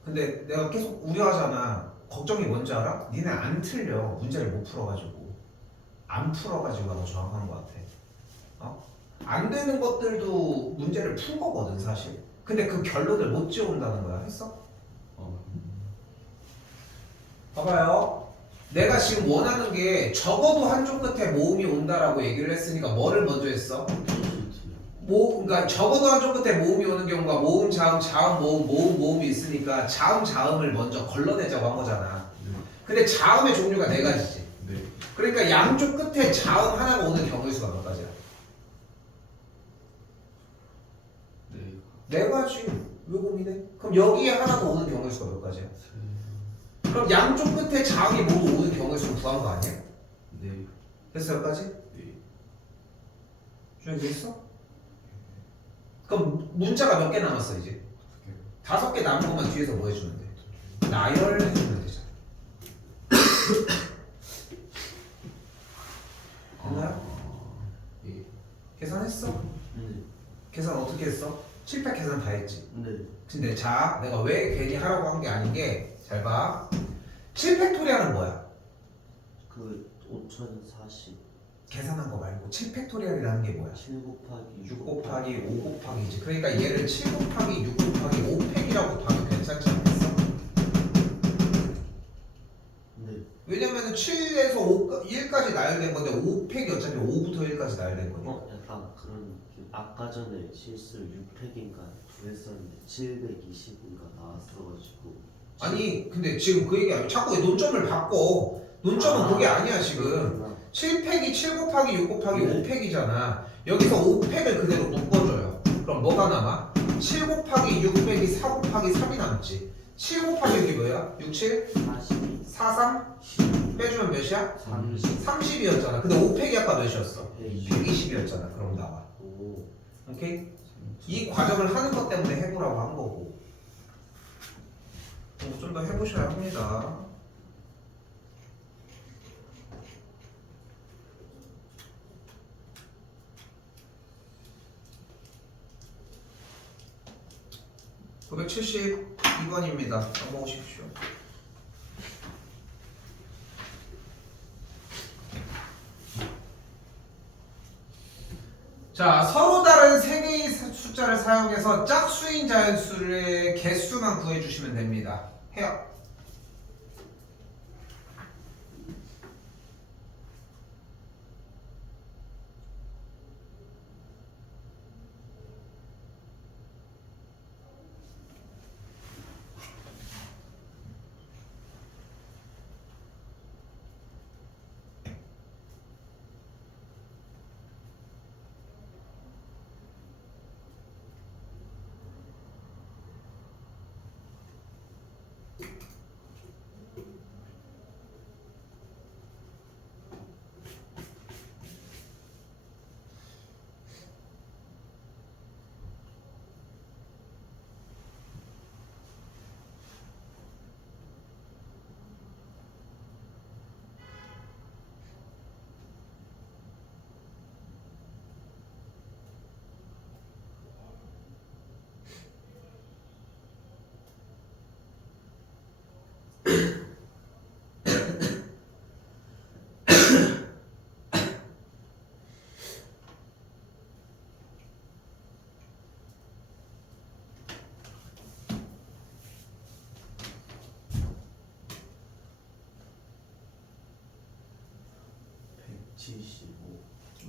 근데 내가 계속 우려하잖아. 걱정이 뭔지 알아? 니네 안 틀려. 문제를 못 풀어가지고. 안 풀어가지고가 더 정확한 것 같아. 안 되는 것들도 문제를 푼 거거든 사실. 근데 그 결론을 못 지어온다는 거야. 했어? 봐봐요. 내가 지금 원하는 게 적어도 한쪽 끝에 모음이 온다라고 얘기를 했으니까 뭐를 먼저 했어? 그러니까 적어도 한쪽 끝에 모음이 오는 경우가 모음, 자음, 자음, 모음, 모음, 모음이 있으니까 자음, 자음을 먼저 걸러내자고 한 거잖아. 근데 자음의 종류가 네 가지지. 네. 그러니까 양쪽 끝에 자음 하나가 오는 경우의 수가 몇 가지야? 네. 네 가지. 왜 고민해? 그럼 여기에 하나 더 오는 경우의 수가 몇 가지야? 그럼 양쪽 끝에 자음이 모두 오는 경우의 수를 구한 거 아니야? 네. 됐어 여기까지? 네. 준비됐어? 그럼 문자가 몇 개 남았어 이제? 5개 남은 것만 뒤에서 뭐 해주면 돼? 나열해주면 되잖아. 됐나요? 예. 계산했어? 네. 계산 어떻게 했어? 700 계산 다 했지? 네. 근데 자 내가 왜 괜히 하라고 한 게 아닌 게 잘 봐. 7팩토리얼은 뭐야? 그 5040. 계산한 거 말고 7팩토리얼이라는 게 뭐야? 7 곱하기 6 곱하기 5 곱하기지. 그러니까 얘를 7 곱하기 6 곱하기 5팩이라고 봐도 괜찮지 않겠어? 네. 왜냐면은 7에서 1까지 나열된 건데 5팩이 어차피 5부터 1까지 나열된 거니까. 약간 그런 아까 전에 실수를 6팩인가 구했었는데 720인가 나왔어가지고. 아니 근데 지금 그 얘기 아니야. 자꾸 왜 논점을 바꿔. 논점은 그게 아니야 지금. 7팩이 7 곱하기 6 곱하기 네. 5팩이잖아. 여기서 5팩을 그대로 묶어줘요. 그럼 뭐가 남아? 7 곱하기 6 빼기 4 곱하기 3이 남지. 7 곱하기 6이 뭐야? 6, 7? 42. 4, 3? 빼주면 몇이야? 30. 30이었잖아. 근데 5팩이 아까 몇이었어? 120. 120이었잖아. 그럼 나와. 오. 오케이? 이 과정을 하는 것 때문에 해보라고 한 거고. 좀 더 해보셔야 합니다. (972번입니다) 넘어오십시오. 자, 서로 다른 세 개의 숫자를 사용해서 짝수인 자연수의 개수만 구해주시면 됩니다. 해요.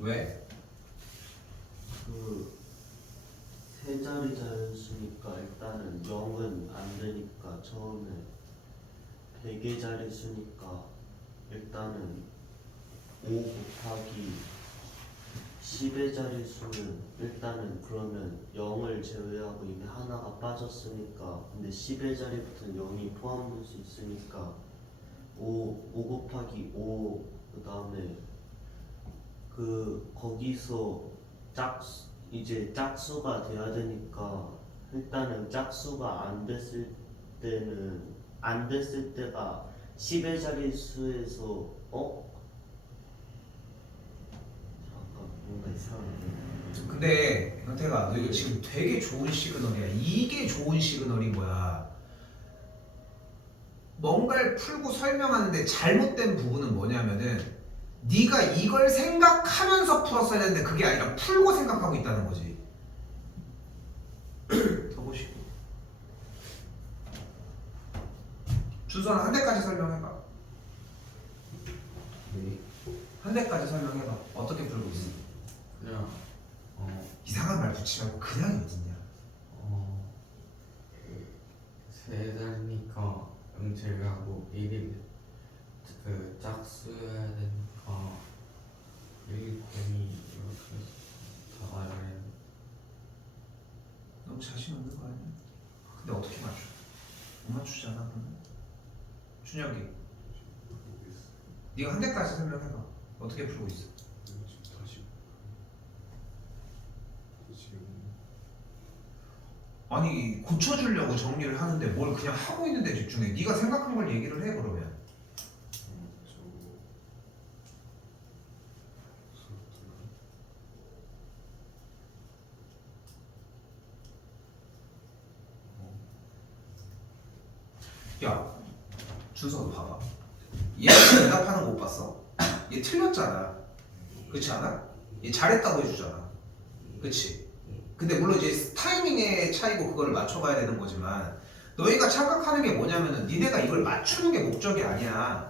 왜? 그 세 자리 자연수니까 일단은 0은 안 되니까 처음에 100의 자리 수니까 일단은 5 곱하기 10의 자리 수는 일단은 그러면 0을 제외하고 이미 하나가 빠졌으니까 근데 10의 자리부터는 0이 포함될 수 있으니까 5 곱하기 5 그 다음에 그 거기서 이제 짝수가 돼야 되니까 일단은 짝수가 안 됐을 때가 10의 자리 수에서 잠깐 뭔가 이상한데. 근데 현태가 너 이거 지금 되게 좋은 시그널이야. 이게 좋은 시그널인 거야. 뭔가를 풀고 설명하는데 잘못된 부분은 뭐냐면은 네가 이걸 생각하면서 풀었어야 되는데 그게 아니라 풀고 생각하고 있다는 거지. 더 보시고. 준서는 한 대까지 설명해봐. 한 대까지 설명해봐. 어떻게 풀고 있어? 그냥 이상한 말 붙이지 말고 그냥이 어딨냐? 세 자리니까 0 제외하고 1일 그 짝수여야 되니까 1 곱이 이렇게 다 알아야 돼. 너무 자신 없는 거 아니야? 근데 어떻게 맞춰? 못 맞추잖아 그러면. 준혁이 네가 한 대까지 설명해봐. 어떻게 풀고 있어? 다시 지금 아니 고쳐주려고 정리를 하는데 뭘 그냥 하고 있는데 집중해. 네가 생각한 걸 얘기를 해 그러면. 야 준서도 봐봐. 얘 대답하는 거 못 봤어? 얘 틀렸잖아. 그렇지 않아? 얘 잘했다고 해주잖아. 그렇지? 근데 물론 이제 타이밍의 차이고 그걸 맞춰가야 되는 거지만 너희가 착각하는 게 뭐냐면은 니네가 이걸 맞추는 게 목적이 아니야.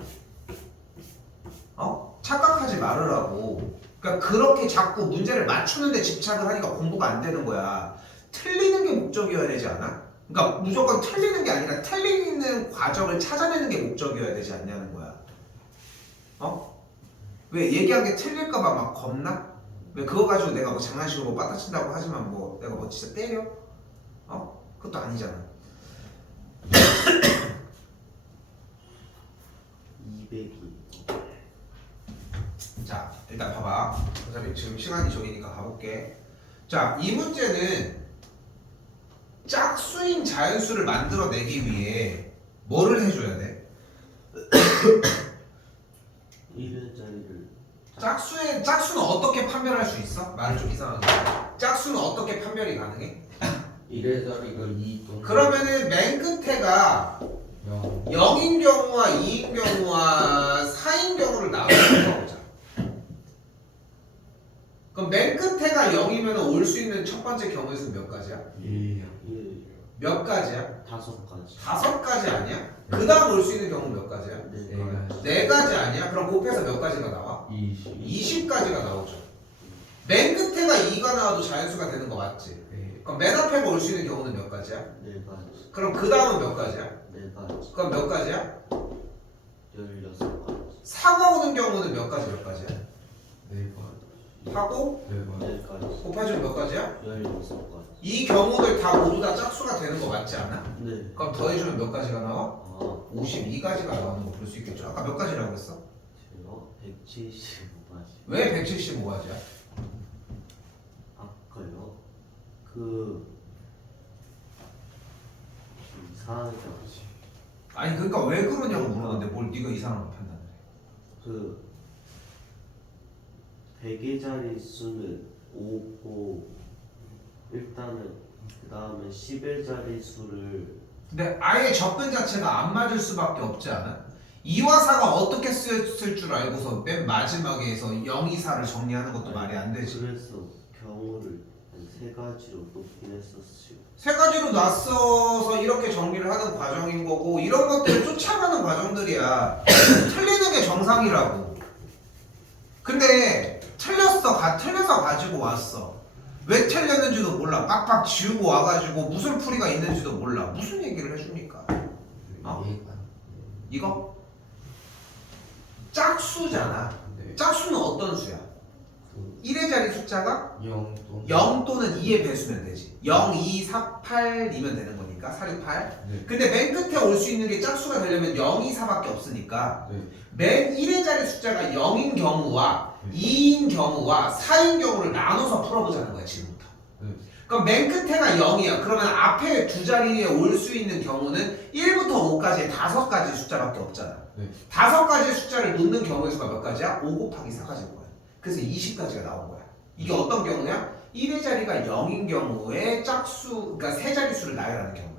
착각하지 말으라고. 그러니까 그렇게 자꾸 문제를 맞추는 데 집착을 하니까 공부가 안 되는 거야. 틀리는 게 목적이어야 되지 않아? 그러니까 무조건 틀리는 게 아니라 틀리는 과정을 찾아내는 게 목적이어야 되지 않냐는 거야. 왜 얘기한 게 틀릴까봐 막 겁나? 왜 그거 가지고 내가 뭐 장난식으로 뭐 빠따친다고 하지만 뭐 내가 뭐 진짜 때려? 그것도 아니잖아. 200이 자 일단 봐봐. 어차피 지금 시간이 저기니까 가볼게. 자 이 문제는 짝수인 자연수를 만들어내기 위해 뭐를 해줘야 돼? 1회짜리를 짝수는 어떻게 판별할 수 있어? 말을 좀 이상하게. 짝수는 어떻게 판별이 가능해? 1의 자리가 2 또는 그러면은 맨 끝에가 0 0인 경우와 2인 경우와 4인 경우를 나눠서 풀어보자. 그럼 맨 끝에가 0이면 올 수 있는 첫 번째 경우의 수는 몇 가지야? 1이요. 1, 몇 가지야? 5가지 5가지 아니야? 그 다음 올 수 있는 경우 몇 가지야? 4가지 4가지 아니야? 그럼 곱해서 몇 가지가 나와? 20 20가지가 나오죠. 맨 끝에가 2가 나와도 자연수가 되는 거 맞지? 네. 그럼 맨 앞에가 올 수 있는 경우는 몇 가지야? 4가지 그럼 그 다음은 몇 가지야? 4가지 그럼 몇 가지야? 16가지 4가 오는 경우는 몇 가지야? 4가지 하고 4가지 4가지 곱해주면 몇 가지야? 16가지 이 경우들 다 모두 다 짝수가 되는 거 맞지 않아? 네 그럼 더해주면 몇 가지가 나와? 아 52가지가 나오는 거 볼 수 있겠죠. 아까 몇 가지라고 했어? 제가 175가지 왜 175가지야? 아까요 그 이상하게 아니 그러니까 왜 그러냐고 물어봤는데 뭘 네가 이상한 거 판단을 해. 그 100의 자리 수는 5고 일단은 그 다음에 10의 자리 수를 근데 아예 접근 자체가 안 맞을 수밖에 없지 않아? 2와 4가 어떻게 쓰였을 줄 알고서 맨 마지막에서 0, 2, 4를 정리하는 것도 말이 안 되지. 그래서 경우를 한 3가지로 놓긴 했었지. 3가지로 놨어서 이렇게 정리를 하는 과정인 거고 이런 것들을 쫓아가는 과정들이야. 틀리는 게 정상이라고. 근데 틀려서 가지고 왔어. 왜 틀렸는지도 몰라. 빡빡 지우고 와가지고 무슨 풀이가 있는지도 몰라. 무슨 얘기를 해줍니까? 이거? 짝수잖아. 네. 짝수는 어떤 수야? 1의 자리 숫자가 0 또는 0 또는 2의 배수면 되지. 0, 2, 4, 8이면 되는 거니까 4, 6, 8. 네. 근데 맨 끝에 올 수 있는 게 짝수가 되려면 0, 2, 4밖에 없으니까 네. 맨 1의 자리 숫자가 0인 경우와 네. 2인 경우와 4인 경우를 나눠서 풀어보자는 거야 지금부터. 네. 그럼 맨 끝에가 0이야. 그러면 앞에 두 자리에 올 수 있는 경우는 1부터 5까지의 5가지 숫자밖에 없잖아. 네. 5가지의 숫자를 놓는 경우의 수가 몇 가지야? 5 곱하기 4가지인 거야. 그래서 20가지가 나온 거야. 이게 어떤 경우냐? 1의 자리가 0인 경우에 짝수, 그러니까 세 자릿수를 나열하는 경우야.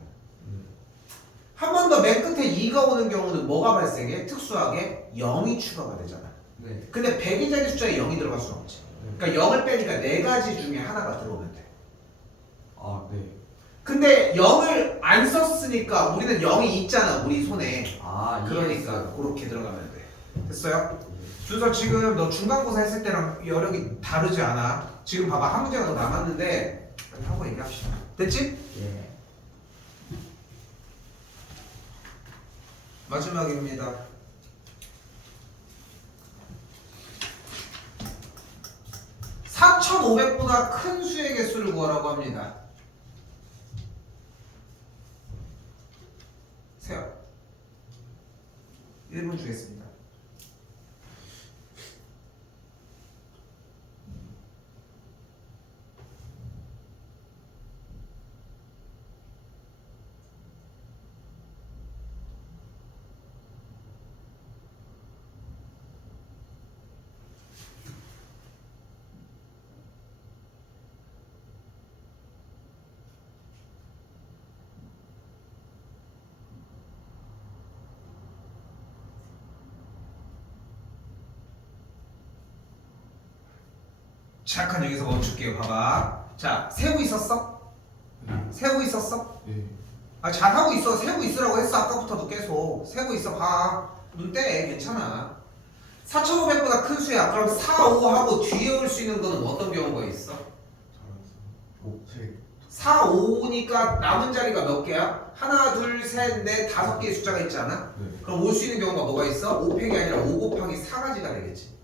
한 번 더 맨 끝에 2가 오는 경우는 뭐가 발생해? 특수하게 0이 추가가 되잖아. 네. 근데 100의 자리 숫자에 0이 들어갈 수는 없지. 그러니까 0을 빼니까 4가지 중에 하나가 들어오면 돼. 아, 네. 근데 0을 안 썼으니까 우리는 0이 있잖아 우리 손에. 아, 그러니까 그렇게 들어가면 돼. 됐어요? 준서 지금 너 중간고사 했을 때랑 여력이 다르지 않아? 지금 봐봐 한 문제가 더 남았는데 빨리 하고 얘기합시다. 됐지? 예. 마지막입니다. 4,500보다 큰 수의 개수를 구하라고 합니다. 세요. 1분 주겠습니다. 잠깐 여기서 멈출게요. 봐봐. 자, 세고 있었어? 세고 있었어? 예. 아, 잘하고 있어. 세고 있으라고 했어. 아까부터도 계속. 세고 있어. 봐. 눈 떼. 괜찮아. 4,500보다 큰 수야. 그럼 4, 5하고 뒤에 올 수 있는 거는 어떤 경우가 있어? 곱셈. 4, 5니까 남은 자리가 몇 개야? 하나, 둘, 셋, 넷, 5개의 숫자가 있지 않아? 네. 그럼 올 수 있는 경우가 뭐가 있어? 5팩이 아니라 5 곱하기 4가지가 되겠지.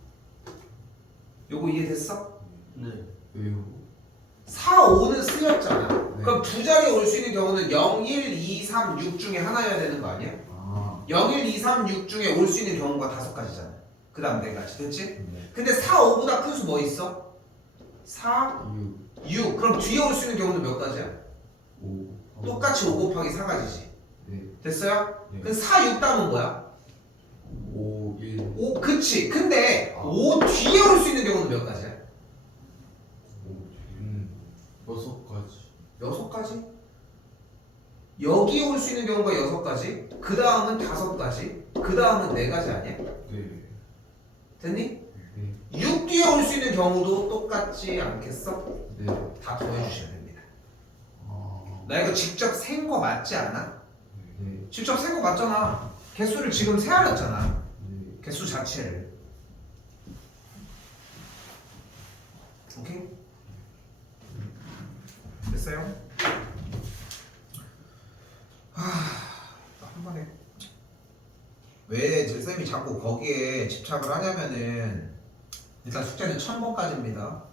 요거 이해됐어? 네. 왜요? 4, 5는 쓰였잖아. 네. 그럼 두 자리에 올 수 있는 경우는 0, 1, 2, 3, 6 중에 하나여야 되는 거 아니야? 아. 0, 1, 2, 3, 6 중에 올 수 있는 경우가 5가지잖아. 그 다음 4가지. 됐지? 네. 근데 4, 5보다 큰 수 뭐 있어? 4, 6. 6. 그럼 뒤에 올 수 있는 경우는 몇 가지야? 5. 똑같이 5 곱하기 4가지지. 네. 됐어요? 네. 그럼 4, 6 다음은 뭐야? 5, 1. 5, 그치. 근데 아. 5 뒤에 올 수 있는 경우는 몇 가지야? 6가지. 6가지? 여기 올 수 있는 경우가 6가지, 그 다음은 5가지, 그 다음은 4가지 아니야? 네. 됐니? 네. 6 뒤에 올 수 있는 경우도 똑같지 않겠어? 네. 다 더해주셔야 됩니다. 아. 나 이거 직접 센 거 맞지 않아? 네. 직접 센 거 맞잖아. 개수를 지금 세알았잖아. 네. 개수 자체를. 오케이? 됐어요? 한 번에 왜 제 쌤이 자꾸 거기에 집착을 하냐면은 일단 숙제는 1000번까지입니다.